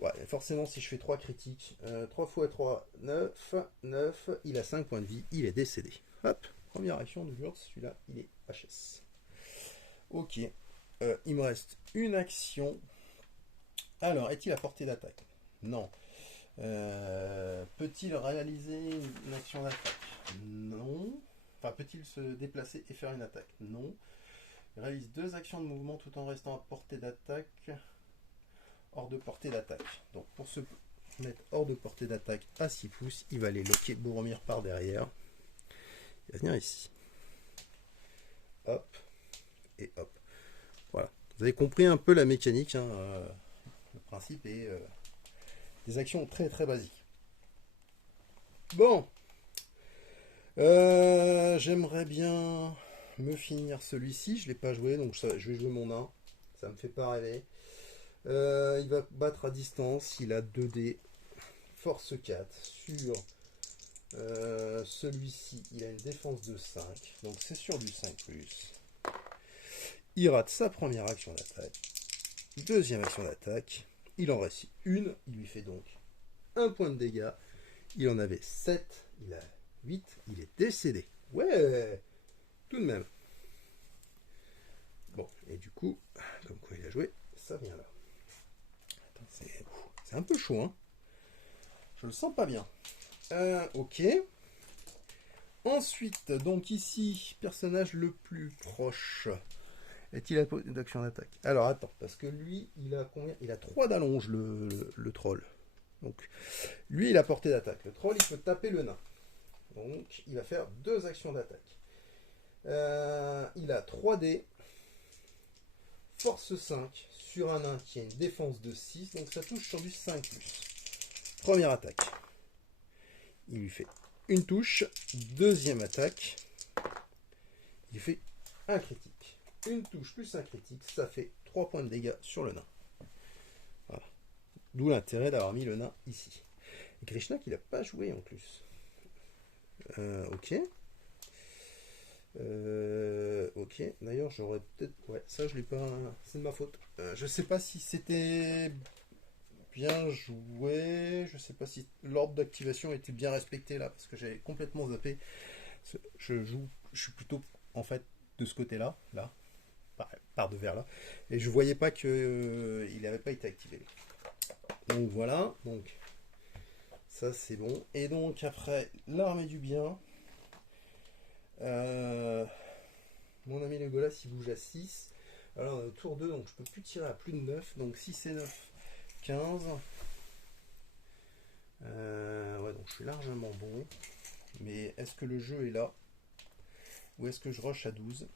Ouais, forcément, si je fais 3 critiques, 3 x 3, 9. 9. Il a 5 points de vie. Il est décédé. Hop, première action de l'Urtz. Celui-là, il est HS. Ok. Il me reste une action. Alors, est-il à portée d'attaque? Non. Peut-il réaliser une action d'attaque? Non. Enfin, peut-il se déplacer et faire une attaque? Non. Il réalise 2 actions de mouvement tout en restant à portée d'attaque. Hors de portée d'attaque. Donc, pour se mettre hors de portée d'attaque à 6 pouces, il va aller loquer Boromir par derrière. Il va venir ici. Hop. Et hop. Voilà. Vous avez compris un peu la mécanique. Hein, le principe est des actions très très basiques. Bon. J'aimerais bien me finir celui-ci. Je ne l'ai pas joué, donc je vais jouer mon nain. Ça me fait pas rêver. Il va battre à distance. Il a 2 dés. Force 4. Sur celui-ci, il a une défense de 5. Donc c'est sur du 5+. Il rate sa première action d'attaque. Deuxième action d'attaque. Il en reste une. Il lui fait donc 1 point de dégâts. Il en avait 7. Il a 8. Il est décédé. Ouais, tout de même. Bon, et du coup, comme quoi il a joué, ça vient là. Attends, c'est un peu chaud, hein. Je le sens pas bien. Ok. Ensuite, donc ici, personnage le plus proche. Est-il à d'action d'attaque? Alors attends, parce que lui, il a combien? Il a 3 d'allonge, le troll. Donc, lui, il a portée d'attaque. Le troll, il peut taper le nain. Donc, il va faire 2 actions d'attaque. Il a 3 dés. Force 5 sur un nain qui a une défense de 6. Donc, ça touche sur du 5+. Première attaque. Il lui fait une touche. Deuxième attaque. Il fait un critique. Une touche plus un critique, ça fait 3 points de dégâts sur le nain. Voilà. D'où l'intérêt d'avoir mis le nain ici. Et Krishna qui n'a pas joué en plus. Ok. Ok. D'ailleurs, j'aurais peut-être... Ouais, ça je l'ai pas... C'est de ma faute. Je sais pas si c'était bien joué. Je sais pas si l'ordre d'activation était bien respecté là, parce que j'avais complètement zappé. Je suis plutôt en fait de ce côté-là, là. Par devers là, et je voyais pas que il n'avait pas été activé. Donc voilà, donc ça c'est bon. Et donc après l'armée du bien, mon ami le Golas il bouge à 6. Alors on est au tour 2, donc je peux plus tirer à plus de 9. Donc 6 et 9, 15. Ouais, donc je suis largement bon. Mais est-ce que le jeu est là? Ou est-ce que je rush à 12?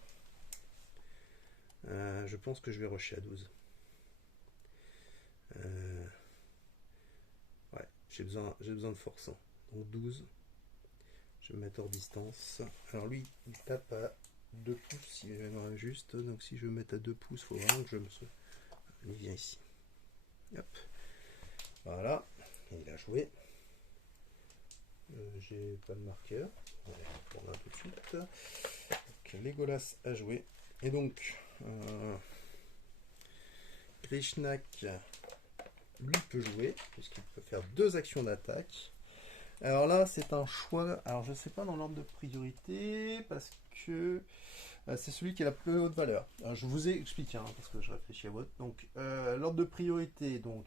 Je pense que je vais rusher à 12. Ouais, j'ai besoin de force. Donc 12. Je vais me mettre hors distance. Alors lui, il tape à 2 pouces, il est juste. Donc si je veux mettre à 2 pouces, il faut vraiment que je me sois. Il vient ici. Hop. Voilà. Il a joué. J'ai pas de marqueur. On va prendre un tout de suite. Donc, Legolas a joué. Et donc, Grishnak, lui, peut jouer, puisqu'il peut faire 2 actions d'attaque. Alors là, c'est un choix. Alors, je ne sais pas dans l'ordre de priorité, parce que c'est celui qui a la plus haute valeur. Alors, je vous ai expliqué, hein, parce que je réfléchis à votre. Donc, l'ordre de priorité, donc,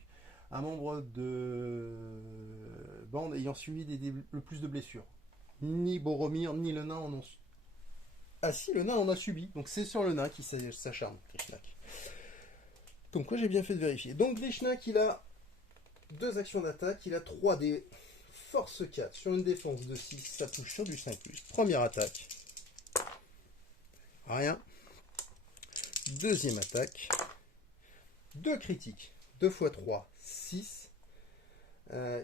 un membre de bande ayant suivi le plus de blessures. Ni Boromir, ni le nain en ont... Ah si, le nain en a subi. Donc c'est sur le nain qui s'acharne, Grishnak. Donc quoi, j'ai bien fait de vérifier. Donc Grishnak, il a 2 actions d'attaque. Il a 3 dés. Force 4 sur une défense de 6. Ça touche sur du 5+. Première attaque. Rien. Deuxième attaque. 2 critiques. 2 x 3, 6.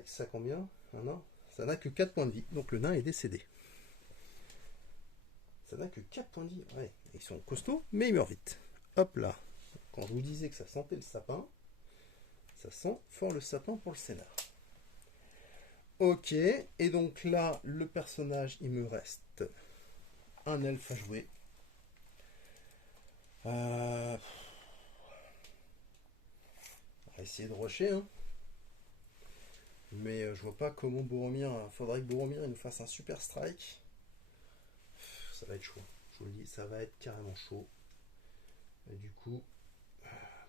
Ça combien? Ah non, ça n'a que 4 points de vie. Donc le nain est décédé. Ça n'a que 4 points de vie. Ouais, ils sont costauds, mais ils meurent vite. Hop là. Quand je vous disais que ça sentait le sapin, ça sent fort le sapin pour le scénar. Ok, et donc là, le personnage, il me reste un elfe à jouer. On va essayer de rusher, hein. Mais je vois pas comment Boromir... Faudrait que Boromir il nous fasse un super strike. Ça va être chaud. Je vous le dis, ça va être carrément chaud. Et du coup...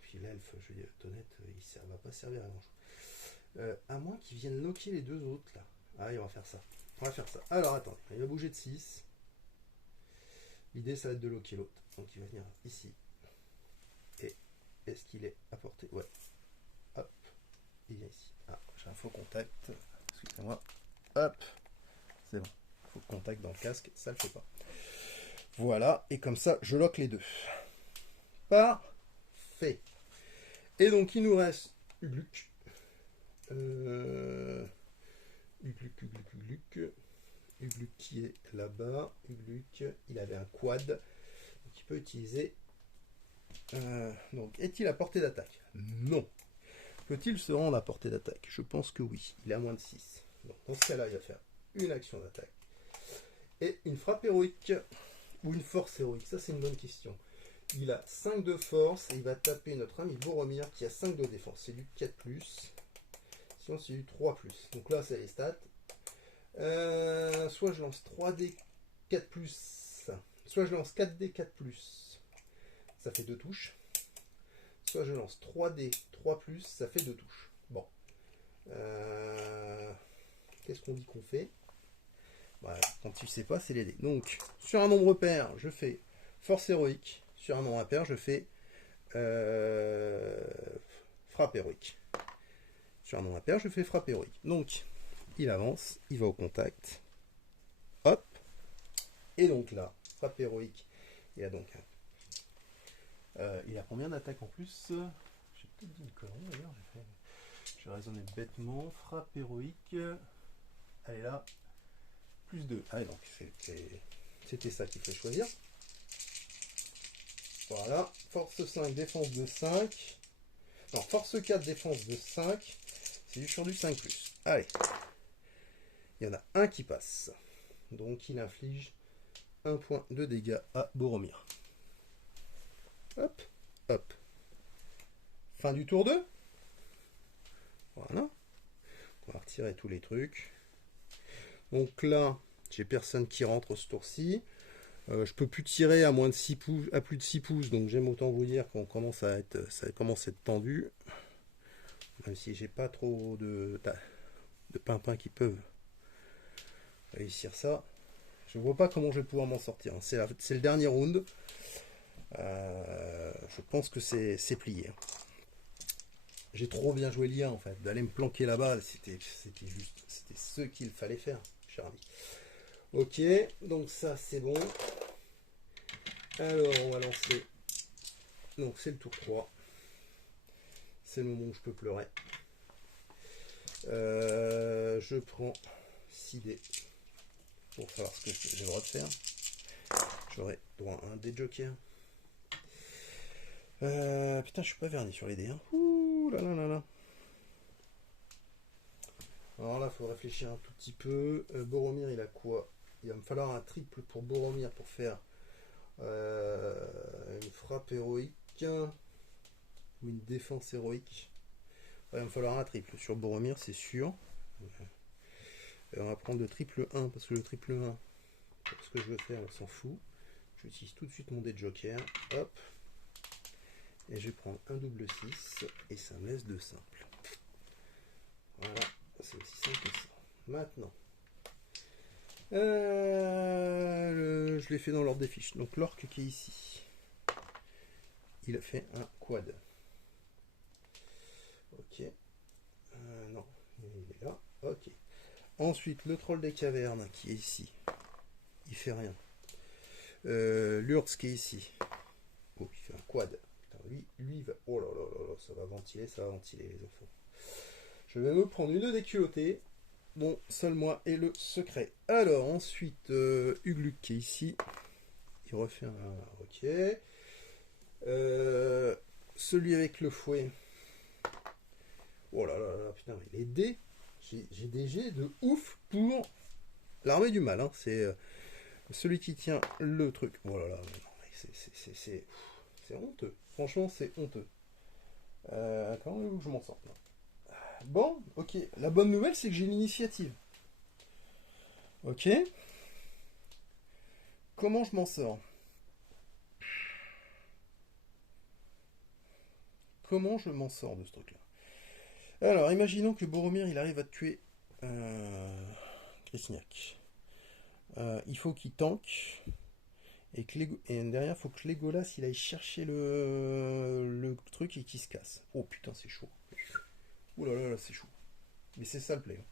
Puis l'elfe, je vais être honnête, il va pas servir à grand chose. À moins qu'il vienne loquer les 2 autres là. Ah, il va faire ça. On va faire ça. Alors attendez, il va bouger de 6. L'idée ça va être de loquer l'autre. Donc il va venir ici. Et est-ce qu'il est à portée? Ouais. Hop. Il vient ici. Ah, j'ai un faux contact. Excusez-moi. Hop. C'est bon. Faux contact dans le casque, ça le fait pas. Voilà. Et comme ça, je lock les 2. Parfait. Et donc il nous reste Ugluk. Ugluk qui est là-bas. Ugluk, il avait un quad. Donc il peut utiliser... donc, est-il à portée d'attaque? Non. Peut-il se rendre à portée d'attaque? Je pense que oui. Il est à moins de 6. Donc, dans ce cas-là, il va faire une action d'attaque. Et une frappe héroïque. Ou une force héroïque. Ça, c'est une bonne question. Il a 5 de force et il va taper notre ami Boromir qui a 5 de défense. C'est du 4+. Sinon, c'est du 3+. Donc là, c'est les stats. Soit je lance 3D 4+. Soit je lance 4D 4+. Ça fait 2 touches. Soit je lance 3D 3+, ça fait 2 touches. Bon. Qu'est-ce qu'on dit qu'on fait? Voilà, quand tu sais pas, c'est les dés. Donc, sur un nombre pair, je fais force héroïque. Sur un nombre impair, je fais frappe héroïque. Sur un nombre impair, je fais frappe héroïque. Donc, il avance, il va au contact. Hop. Et donc là, frappe héroïque. Il a donc il a combien d'attaques en plus? J'ai peut-être dit une connerie d'ailleurs. J'ai raisonné bêtement. Frappe héroïque. Elle est là. +2. Ah, donc c'était ça qu'il faut choisir. Voilà. Force 5, défense de 5. Non, force 4, défense de 5. C'est sur du 5+. Allez. Il y en a un qui passe. Donc il inflige 1 point de dégâts à Boromir. Hop, hop. Fin du tour 2. Voilà. On va retirer tous les trucs. Donc là, j'ai personne qui rentre ce tour-ci. Je peux plus tirer à moins de 6 pouces, à plus de 6 pouces, donc j'aime autant vous dire qu'on commence à être, ça commence à être tendu. Même si j'ai pas trop de pimpins qui peuvent réussir ça. Je vois pas comment je vais pouvoir m'en sortir. C'est le dernier round. Je pense que c'est plié. J'ai trop bien joué l'IA en fait. D'aller me planquer là-bas, c'était ce qu'il fallait faire, cher ami. Ok, donc ça c'est bon. Alors on va lancer. Donc c'est le tour 3. C'est le moment où je peux pleurer. Je prends 6 dés pour savoir ce que j'ai le droit de faire. J'aurai droit à un dé joker. Putain, je suis pas verni sur les dés. Hein. Ouh là là là là. Alors là, il faut réfléchir un tout petit peu. Boromir, il a quoi? Il va me falloir un triple pour Boromir pour faire une frappe héroïque ou une défense héroïque. Ouais, il va me falloir un triple. Sur Boromir, c'est sûr. Et on va prendre le triple 1 parce que le triple 1, ce que je veux faire, on s'en fout. J'utilise tout de suite mon dé de joker. Hop. Et je vais prendre un double 6 et ça me laisse 2 simples. Voilà, c'est aussi simple que ça. Maintenant, Je l'ai fait dans l'ordre des fiches. Donc l'orque qui est ici, il a fait un quad. Ok. Non, il est là. Ok. Ensuite, le troll des cavernes qui est ici, il fait rien. L'Urz qui est ici, oh, il fait un quad. Putain, lui, il va. Oh là là là là, ça va ventiler les enfants. Je vais me prendre une déculottée. Bon, seul moi et le secret. Alors, ensuite, Ugluk qui est ici. Il refait un. Ok. Celui avec le fouet. Oh là là là, putain, mais les dés. J'ai des jets de ouf pour l'armée du mal. Hein. C'est celui qui tient le truc. Oh là là, c'est honteux. Franchement, c'est honteux. Comment voulez-vous que je m'en sorte là? Bon, ok. La bonne nouvelle, c'est que j'ai l'initiative. Ok. Comment je m'en sors? Comment je m'en sors de ce truc-là? Alors, imaginons que Boromir, il arrive à tuer Grisniak. Il faut qu'il tank. Et derrière, il faut que Legolas il aille chercher le truc et qu'il se casse. Oh putain, c'est chaud. Ouh là là, là c'est chaud. Mais c'est ça le play.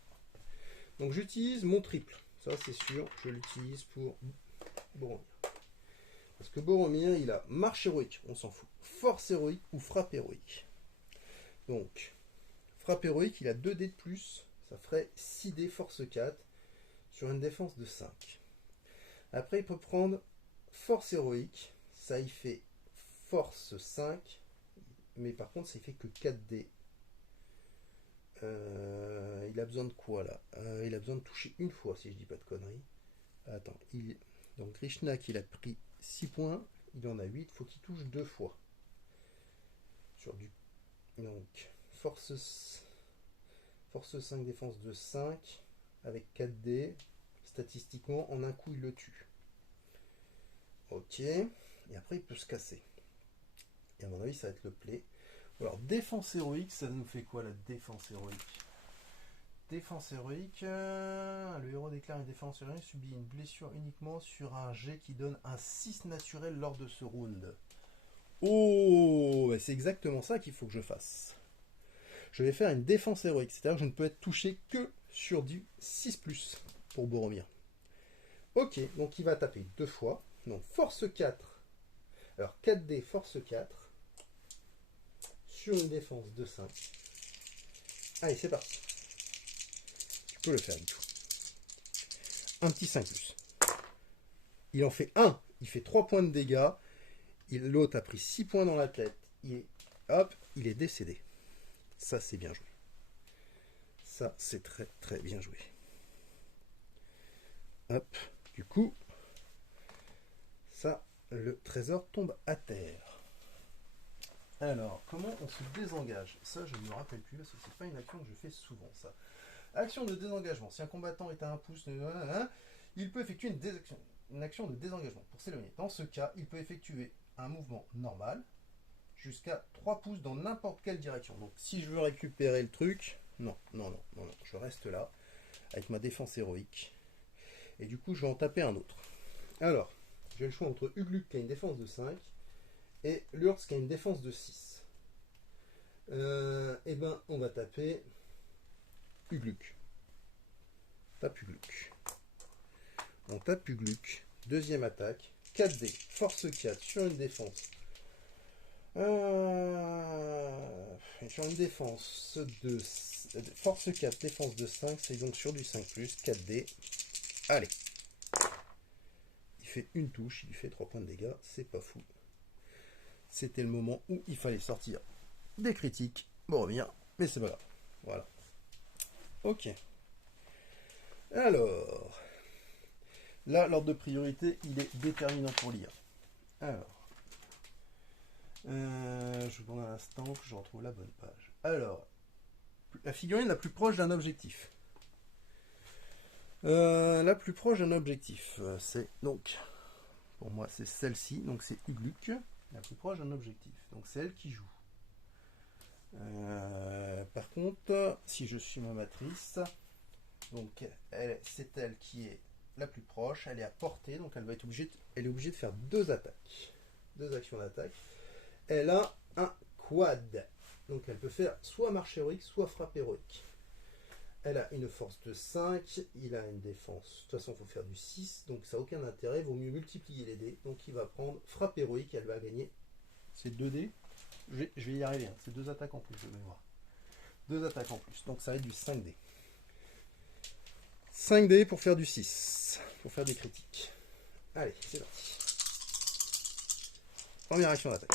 Donc j'utilise mon triple. Ça, c'est sûr. Je l'utilise pour Boromir. Parce que Boromir, il a marche héroïque, on s'en fout. Force héroïque ou frappe héroïque. Donc, frappe héroïque, il a 2 dés de plus. Ça ferait 6 dés force 4 sur une défense de 5. Après, il peut prendre force héroïque. Ça, il fait force 5. Mais par contre, ça, il fait que 4 dés. Il a besoin de quoi là? Il a besoin de toucher une fois, si je dis pas de conneries. Attends, donc Krishnak, il a pris 6 points. Il en a 8. Il faut qu'il touche 2 fois. Sur du. Donc, force 5, défense de 5. Avec 4 dés. Statistiquement, en un coup, il le tue. Ok. Et après, il peut se casser. Et à mon avis, ça va être le play. Alors, défense héroïque, ça nous fait quoi la défense héroïque? Défense héroïque, le héros déclare une défense héroïque, subit une blessure uniquement sur un jet qui donne un 6 naturel lors de ce round. Oh, c'est exactement ça qu'il faut que je fasse. Je vais faire une défense héroïque, c'est-à-dire que je ne peux être touché que sur du 6+, pour Boromir. Ok, donc il va taper 2 fois. Donc force 4. Alors 4D, force 4. Sur une défense de 5. Allez, c'est parti. Tu peux le faire du tout. Un petit 5+. Il en fait 1. Il fait 3 points de dégâts. L'autre a pris 6 points dans la tête. Hop, il est décédé. Ça, c'est bien joué. Ça, c'est très très bien joué. Hop, du coup, ça, le trésor tombe à terre. Alors, comment on se désengage? Ça, je ne me rappelle plus, parce que c'est pas une action que je fais souvent, ça. Action de désengagement. Si un combattant est à un pouce, il peut effectuer une action de désengagement pour s'éloigner. Dans ce cas, il peut effectuer un mouvement normal jusqu'à 3 pouces dans n'importe quelle direction. Donc, si je veux récupérer le truc, non, je reste là, avec ma défense héroïque. Et du coup, je vais en taper un autre. Alors, j'ai le choix entre Ugluk qui a une défense de 5 et Lurtz qui a une défense de 6. Et ben, on va taper Ugluk. Tape Ugluk. On tape Ugluk. Deuxième attaque. 4D. Force 4 sur une défense. Sur une défense de. Force 4, défense de 5. C'est donc sur du 5+. 4D. Allez. Il fait une touche. Il lui fait 3 points de dégâts. C'est pas fou. C'était le moment où il fallait sortir des critiques. Bon, revient. Mais c'est pas grave. Voilà. Ok. Alors. Là, l'ordre de priorité, il est déterminant pour lire. Alors. Je vous demande un instant que je retrouve la bonne page. Alors. La figurine la plus proche d'un objectif. La plus proche d'un objectif, c'est donc. Pour moi, c'est celle-ci. Donc, c'est Ugluk. La plus proche d'un objectif. Donc, c'est elle qui joue. Par contre, si je suis ma matrice, donc c'est elle qui est la plus proche, elle est à portée, donc elle est obligée de faire 2 attaques. 2 actions d'attaque. Elle a un quad. Donc elle peut faire soit marche héroïque, soit frappe héroïque. Elle a une force de 5, il a une défense. De toute façon, il faut faire du 6, donc ça n'a aucun intérêt. Il vaut mieux multiplier les dés. Donc il va prendre frappe héroïque, elle va gagner. C'est 2 dés. Je vais y arriver, hein. C'est 2 attaques en plus de mémoire. 2 attaques en plus, donc ça va être du 5 dés. 5 dés pour faire du 6, pour faire des critiques. Allez, c'est parti. Première action d'attaque.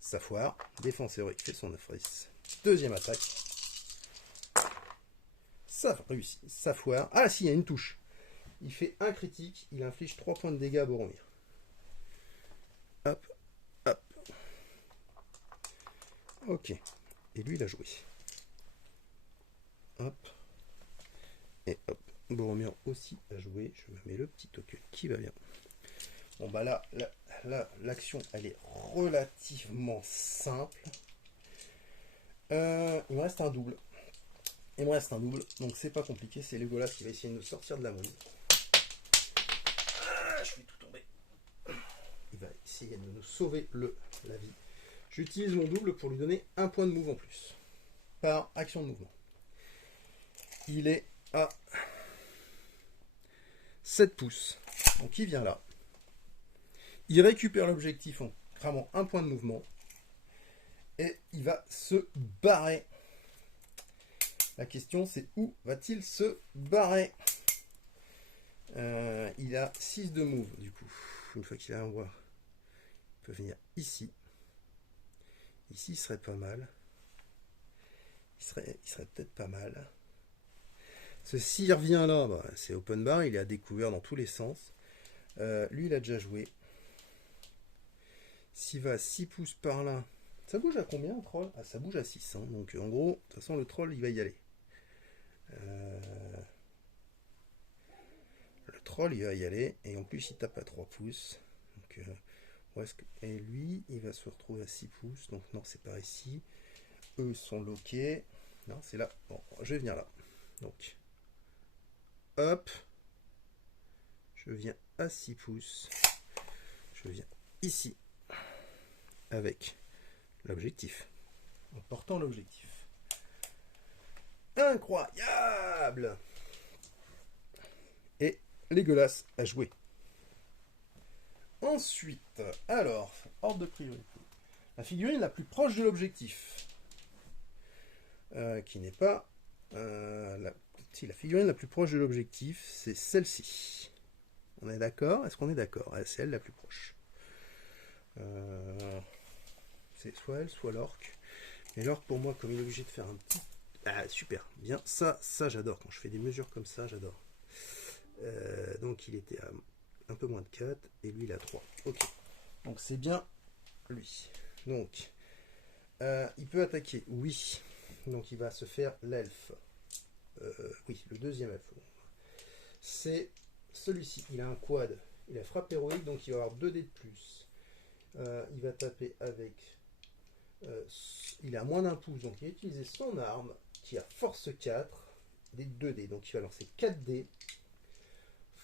Ça foire. Défense héroïque fait son office. Deuxième attaque. Ça réussit. Ça foire. Ah si, il y a une touche. Il fait un critique. Il inflige 3 points de dégâts à Boromir. Hop. Hop. Ok. Et lui, il a joué. Hop. Et hop. Boromir aussi a joué. Je me mets le petit token qui va bien. Bon bah là, l'action elle est relativement simple. Il me reste un double. Donc c'est pas compliqué, c'est Legolas qui va essayer de nous sortir de la mouise. Ah, je vais tout tomber. Il va essayer de nous sauver la vie. J'utilise mon double pour lui donner un point de move en plus. Par action de mouvement. Il est à 7 pouces. Donc il vient là. Il récupère l'objectif en cramant un point de mouvement. Et il va se barrer. La question c'est où va-t-il se barrer? Il a 6 de move du coup. Une fois qu'il a un voir, il peut venir ici. Ici il serait pas mal. Il serait peut-être pas mal. S'il revient là, bah, c'est open bar, il est à découvert dans tous les sens. Lui il a déjà joué. S'il va à 6 pouces par là, ça bouge à combien un troll? Ah, ça bouge à 6. Hein. Donc en gros, de toute façon le troll il va y aller. Le troll il va y aller. Et en plus il tape à 3 pouces. Donc, et lui il va se retrouver à 6 pouces. Donc non, c'est par ici. Eux sont loqués. Non, c'est là. Bon, je vais venir là. Donc, hop. Je viens à 6 pouces. Je viens ici. Avec l'objectif. En portant l'objectif. Incroyable! Et Legolas a joué. Ensuite, alors, ordre de priorité. La figurine la plus proche de l'objectif. Qui n'est pas... Si, la figurine la plus proche de l'objectif, c'est celle-ci. On est d'accord? Est-ce qu'on est d'accord? C'est elle la plus proche. C'est soit elle, soit l'orque. Mais l'orque, pour moi, comme il est obligé de faire un petit... Ah, super, bien. Ça j'adore. Quand je fais des mesures comme ça, j'adore. Donc, il était à un peu moins de 4. Et lui, il a 3. Ok. Donc, c'est bien lui. Donc, il peut attaquer. Oui. Donc, il va se faire l'elfe. Oui, le deuxième elfe. C'est celui-ci. Il a un quad. Il a frappe héroïque, donc il va avoir 2 dés de plus. Il va taper avec... il a moins d'un pouce, donc il va utiliser son arme qui a force 4, des 2 dés. Donc il va lancer 4 dés.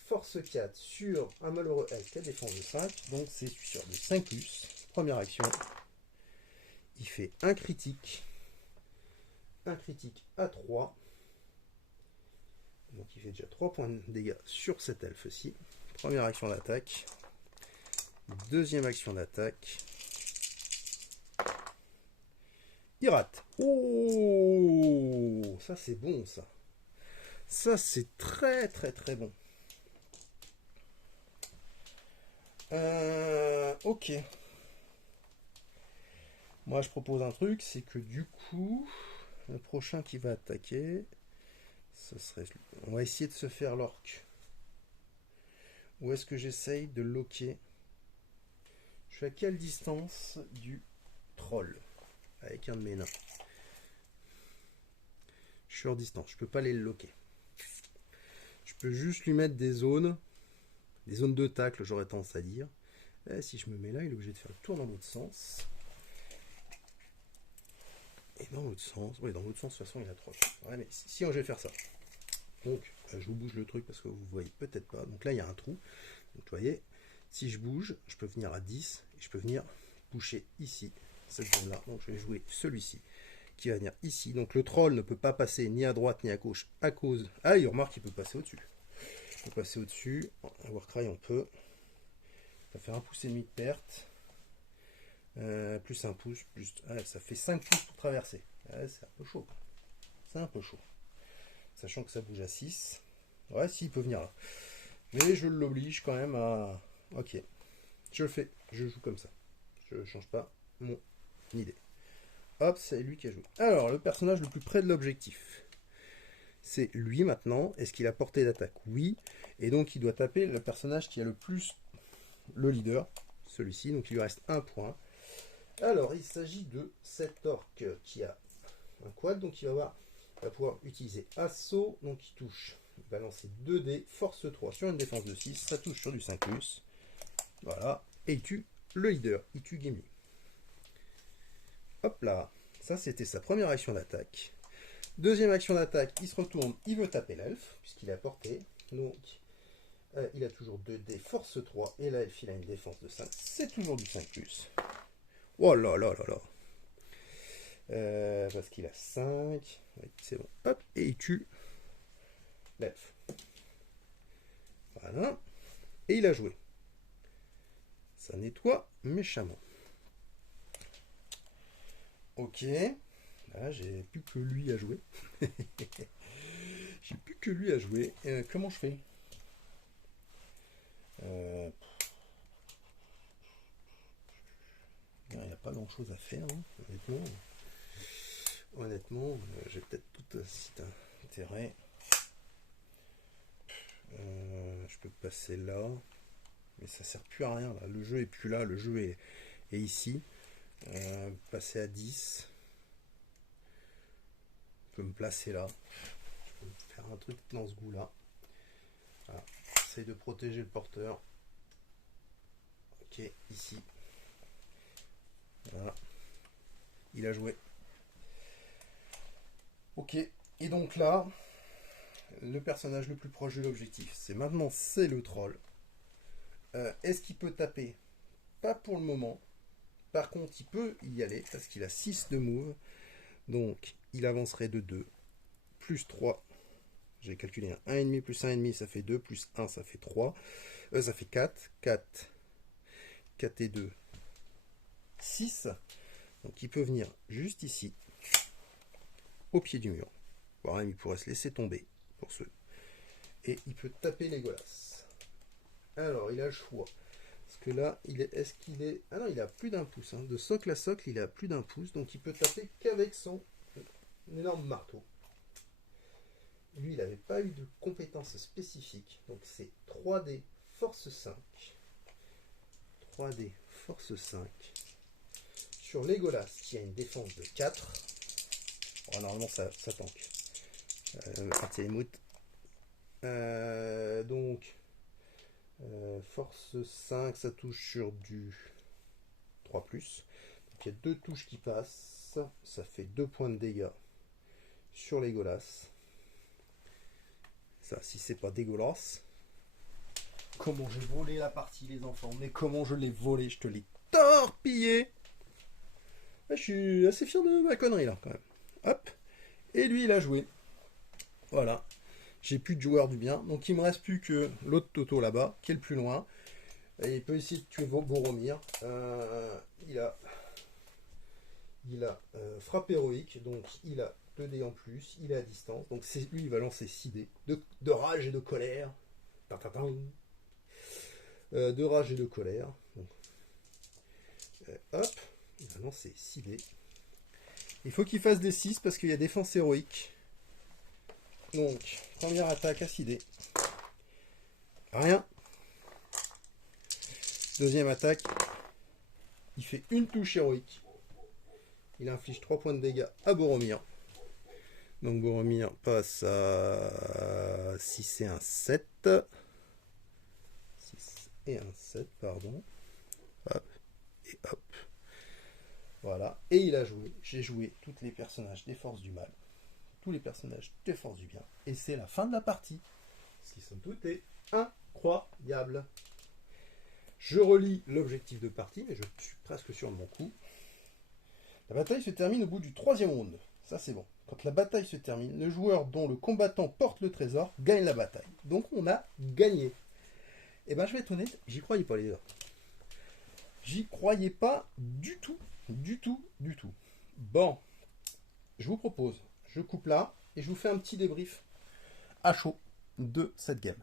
Force 4 sur un malheureux elfe qui a défense de 5. Donc c'est sur du 5 plus. Première action. Il fait un critique. Un critique à 3. Donc il fait déjà 3 points de dégâts sur cet elfe-ci. Première action d'attaque. Deuxième action d'attaque. Il rate. Oh, ça c'est bon ça. Ça c'est très très très bon. Ok. Moi je propose un truc, c'est que du coup, le prochain qui va attaquer, ce serait... On va essayer de se faire l'orque. Ou est-ce que j'essaye de loquer? Je suis à quelle distance du troll? Avec un de mes nains. Je suis hors distance, je peux pas les loquer. Je peux juste lui mettre des zones de tacle, j'aurais tendance à dire. Et si je me mets là, il est obligé de faire le tour dans l'autre sens. Et dans l'autre sens, oui, dans l'autre sens, de toute façon, il a 3. Ouais, mais si je vais faire ça. Donc, je vous bouge le truc parce que vous voyez peut-être pas. Donc là, il y a un trou. Donc, vous voyez, si je bouge, je peux venir à 10 et je peux venir boucher ici, cette zone-là. Donc, je vais jouer celui-ci qui va venir ici. Donc, le troll ne peut pas passer ni à droite ni à gauche à cause... Ah, il remarque qu'il peut passer au-dessus. Il peut passer au-dessus. À Warcry, on peut. Ça va faire un pouce et demi de perte. Plus un pouce, plus... Ah, ça fait 5 pouces pour traverser. Ah, c'est un peu chaud. C'est un peu chaud. Sachant que ça bouge à 6. Ouais, si, il peut venir là. Mais je l'oblige quand même à... Ok. Je le fais. Je joue comme ça. Je ne change pas mon idée. Hop, c'est lui qui a joué. Alors, le personnage le plus près de l'objectif. C'est lui maintenant. Est-ce qu'il a portée d'attaque? Oui. Et donc, il doit taper le personnage qui a le plus le leader. Celui-ci. Donc, il lui reste un point. Alors, il s'agit de cet orc qui a un quad. Donc, il va pouvoir utiliser assaut. Donc, il touche. Il va lancer 2 dés. Force 3 sur une défense de 6. Ça touche sur du 5+. Voilà. Et il tue le leader. Il tue Gimli. Hop là. Ça, c'était sa première action d'attaque. Deuxième action d'attaque, il se retourne, il veut taper l'elfe, puisqu'il est à portée. Donc, il a toujours 2 dés, force 3, et l'elfe, il a une défense de 5. C'est toujours du 5+. Oh là là là là. Parce qu'il a 5. Oui, c'est bon. Hop, et il tue l'elfe. Voilà. Et il a joué. Ça nettoie méchamment. Ok. Là, j'ai plus que lui à jouer. J'ai plus que lui à jouer. Comment je fais? Il n'y a pas grand chose à faire, hein, honnêtement. Honnêtement, j'ai peut-être tout un intérêt. Je peux passer là. Mais ça sert plus à rien là. Le jeu est plus là. Le jeu est ici. Passer à 10. Je peux me placer là. Je peux faire un truc dans ce goût là. Voilà. J'essaye de protéger le porteur. Ok, ici. Voilà. Il a joué. Ok. Et donc là, le personnage le plus proche de l'objectif, c'est le troll. Est-ce qu'il peut taper? Pas pour le moment. Par contre, il peut y aller parce qu'il a 6 de move. Donc, il avancerait de 2. Plus 3. J'ai calculé un 1,5 plus 1,5, ça fait 2. Plus 1, ça fait 3. Ça fait 4. 4. 4 et 2. 6. Donc, il peut venir juste ici. Au pied du mur. Voire même, il pourrait se laisser tomber. Pour ceux. Et il peut taper Legolas. Alors, il a le choix. Parce que là, est-ce qu'il est... Ah non, il a plus d'un pouce. Hein. De socle à socle, il a plus d'un pouce. Donc il peut taper qu'avec son énorme marteau. Lui, il n'avait pas eu de compétences spécifiques. Donc c'est 3D force 5. 3D force 5. Sur Legolas, qui a une défense de 4. Bon, normalement, ça tank. Partie les moutes. Donc... force 5, ça touche sur du 3+. Donc il y a 2 touches qui passent. Ça fait 2 points de dégâts sur Legolas. Ça, si c'est pas dégueulasse. Comment j'ai volé la partie, les enfants. Mais comment je l'ai volé. Je te l'ai torpillé. Je suis assez fier de ma connerie là quand même. Hop. Et lui, il a joué. Voilà. J'ai plus de joueurs du bien. Donc il me reste plus que l'autre Toto là-bas, qui est le plus loin. Et il peut essayer de tuer Boromir. Il a frappe héroïque, donc il a 2 dés en plus, il est à distance. Donc lui, il va lancer 6 dés de rage et de colère. De rage et de colère. Donc, hop, il va lancer 6 dés. Il faut qu'il fasse des 6 parce qu'il y a défense héroïque. Donc, première attaque à 6 dés. Rien. Deuxième attaque. Il fait une touche héroïque. Il inflige 3 points de dégâts à Boromir. Donc Boromir passe à 6 et un 7. 6 et un 7, pardon. Hop. Et hop. Voilà. Et il a joué. J'ai joué tous les personnages des forces du mal. tous les personnages de force du bien. Et c'est la fin de la partie. Ce qui, somme toute, est incroyable. Je relis l'objectif de partie, mais je suis presque sûr de mon coup. La bataille se termine au bout du 3e round. Ça, c'est bon. Quand la bataille se termine, le joueur dont le combattant porte le trésor gagne la bataille. Donc, on a gagné. Et ben, je vais être honnête, j'y croyais pas, les gars. J'y croyais pas du tout. Du tout, du tout. Bon, je vous propose, je coupe là et je vous fais un petit débrief à chaud de cette game.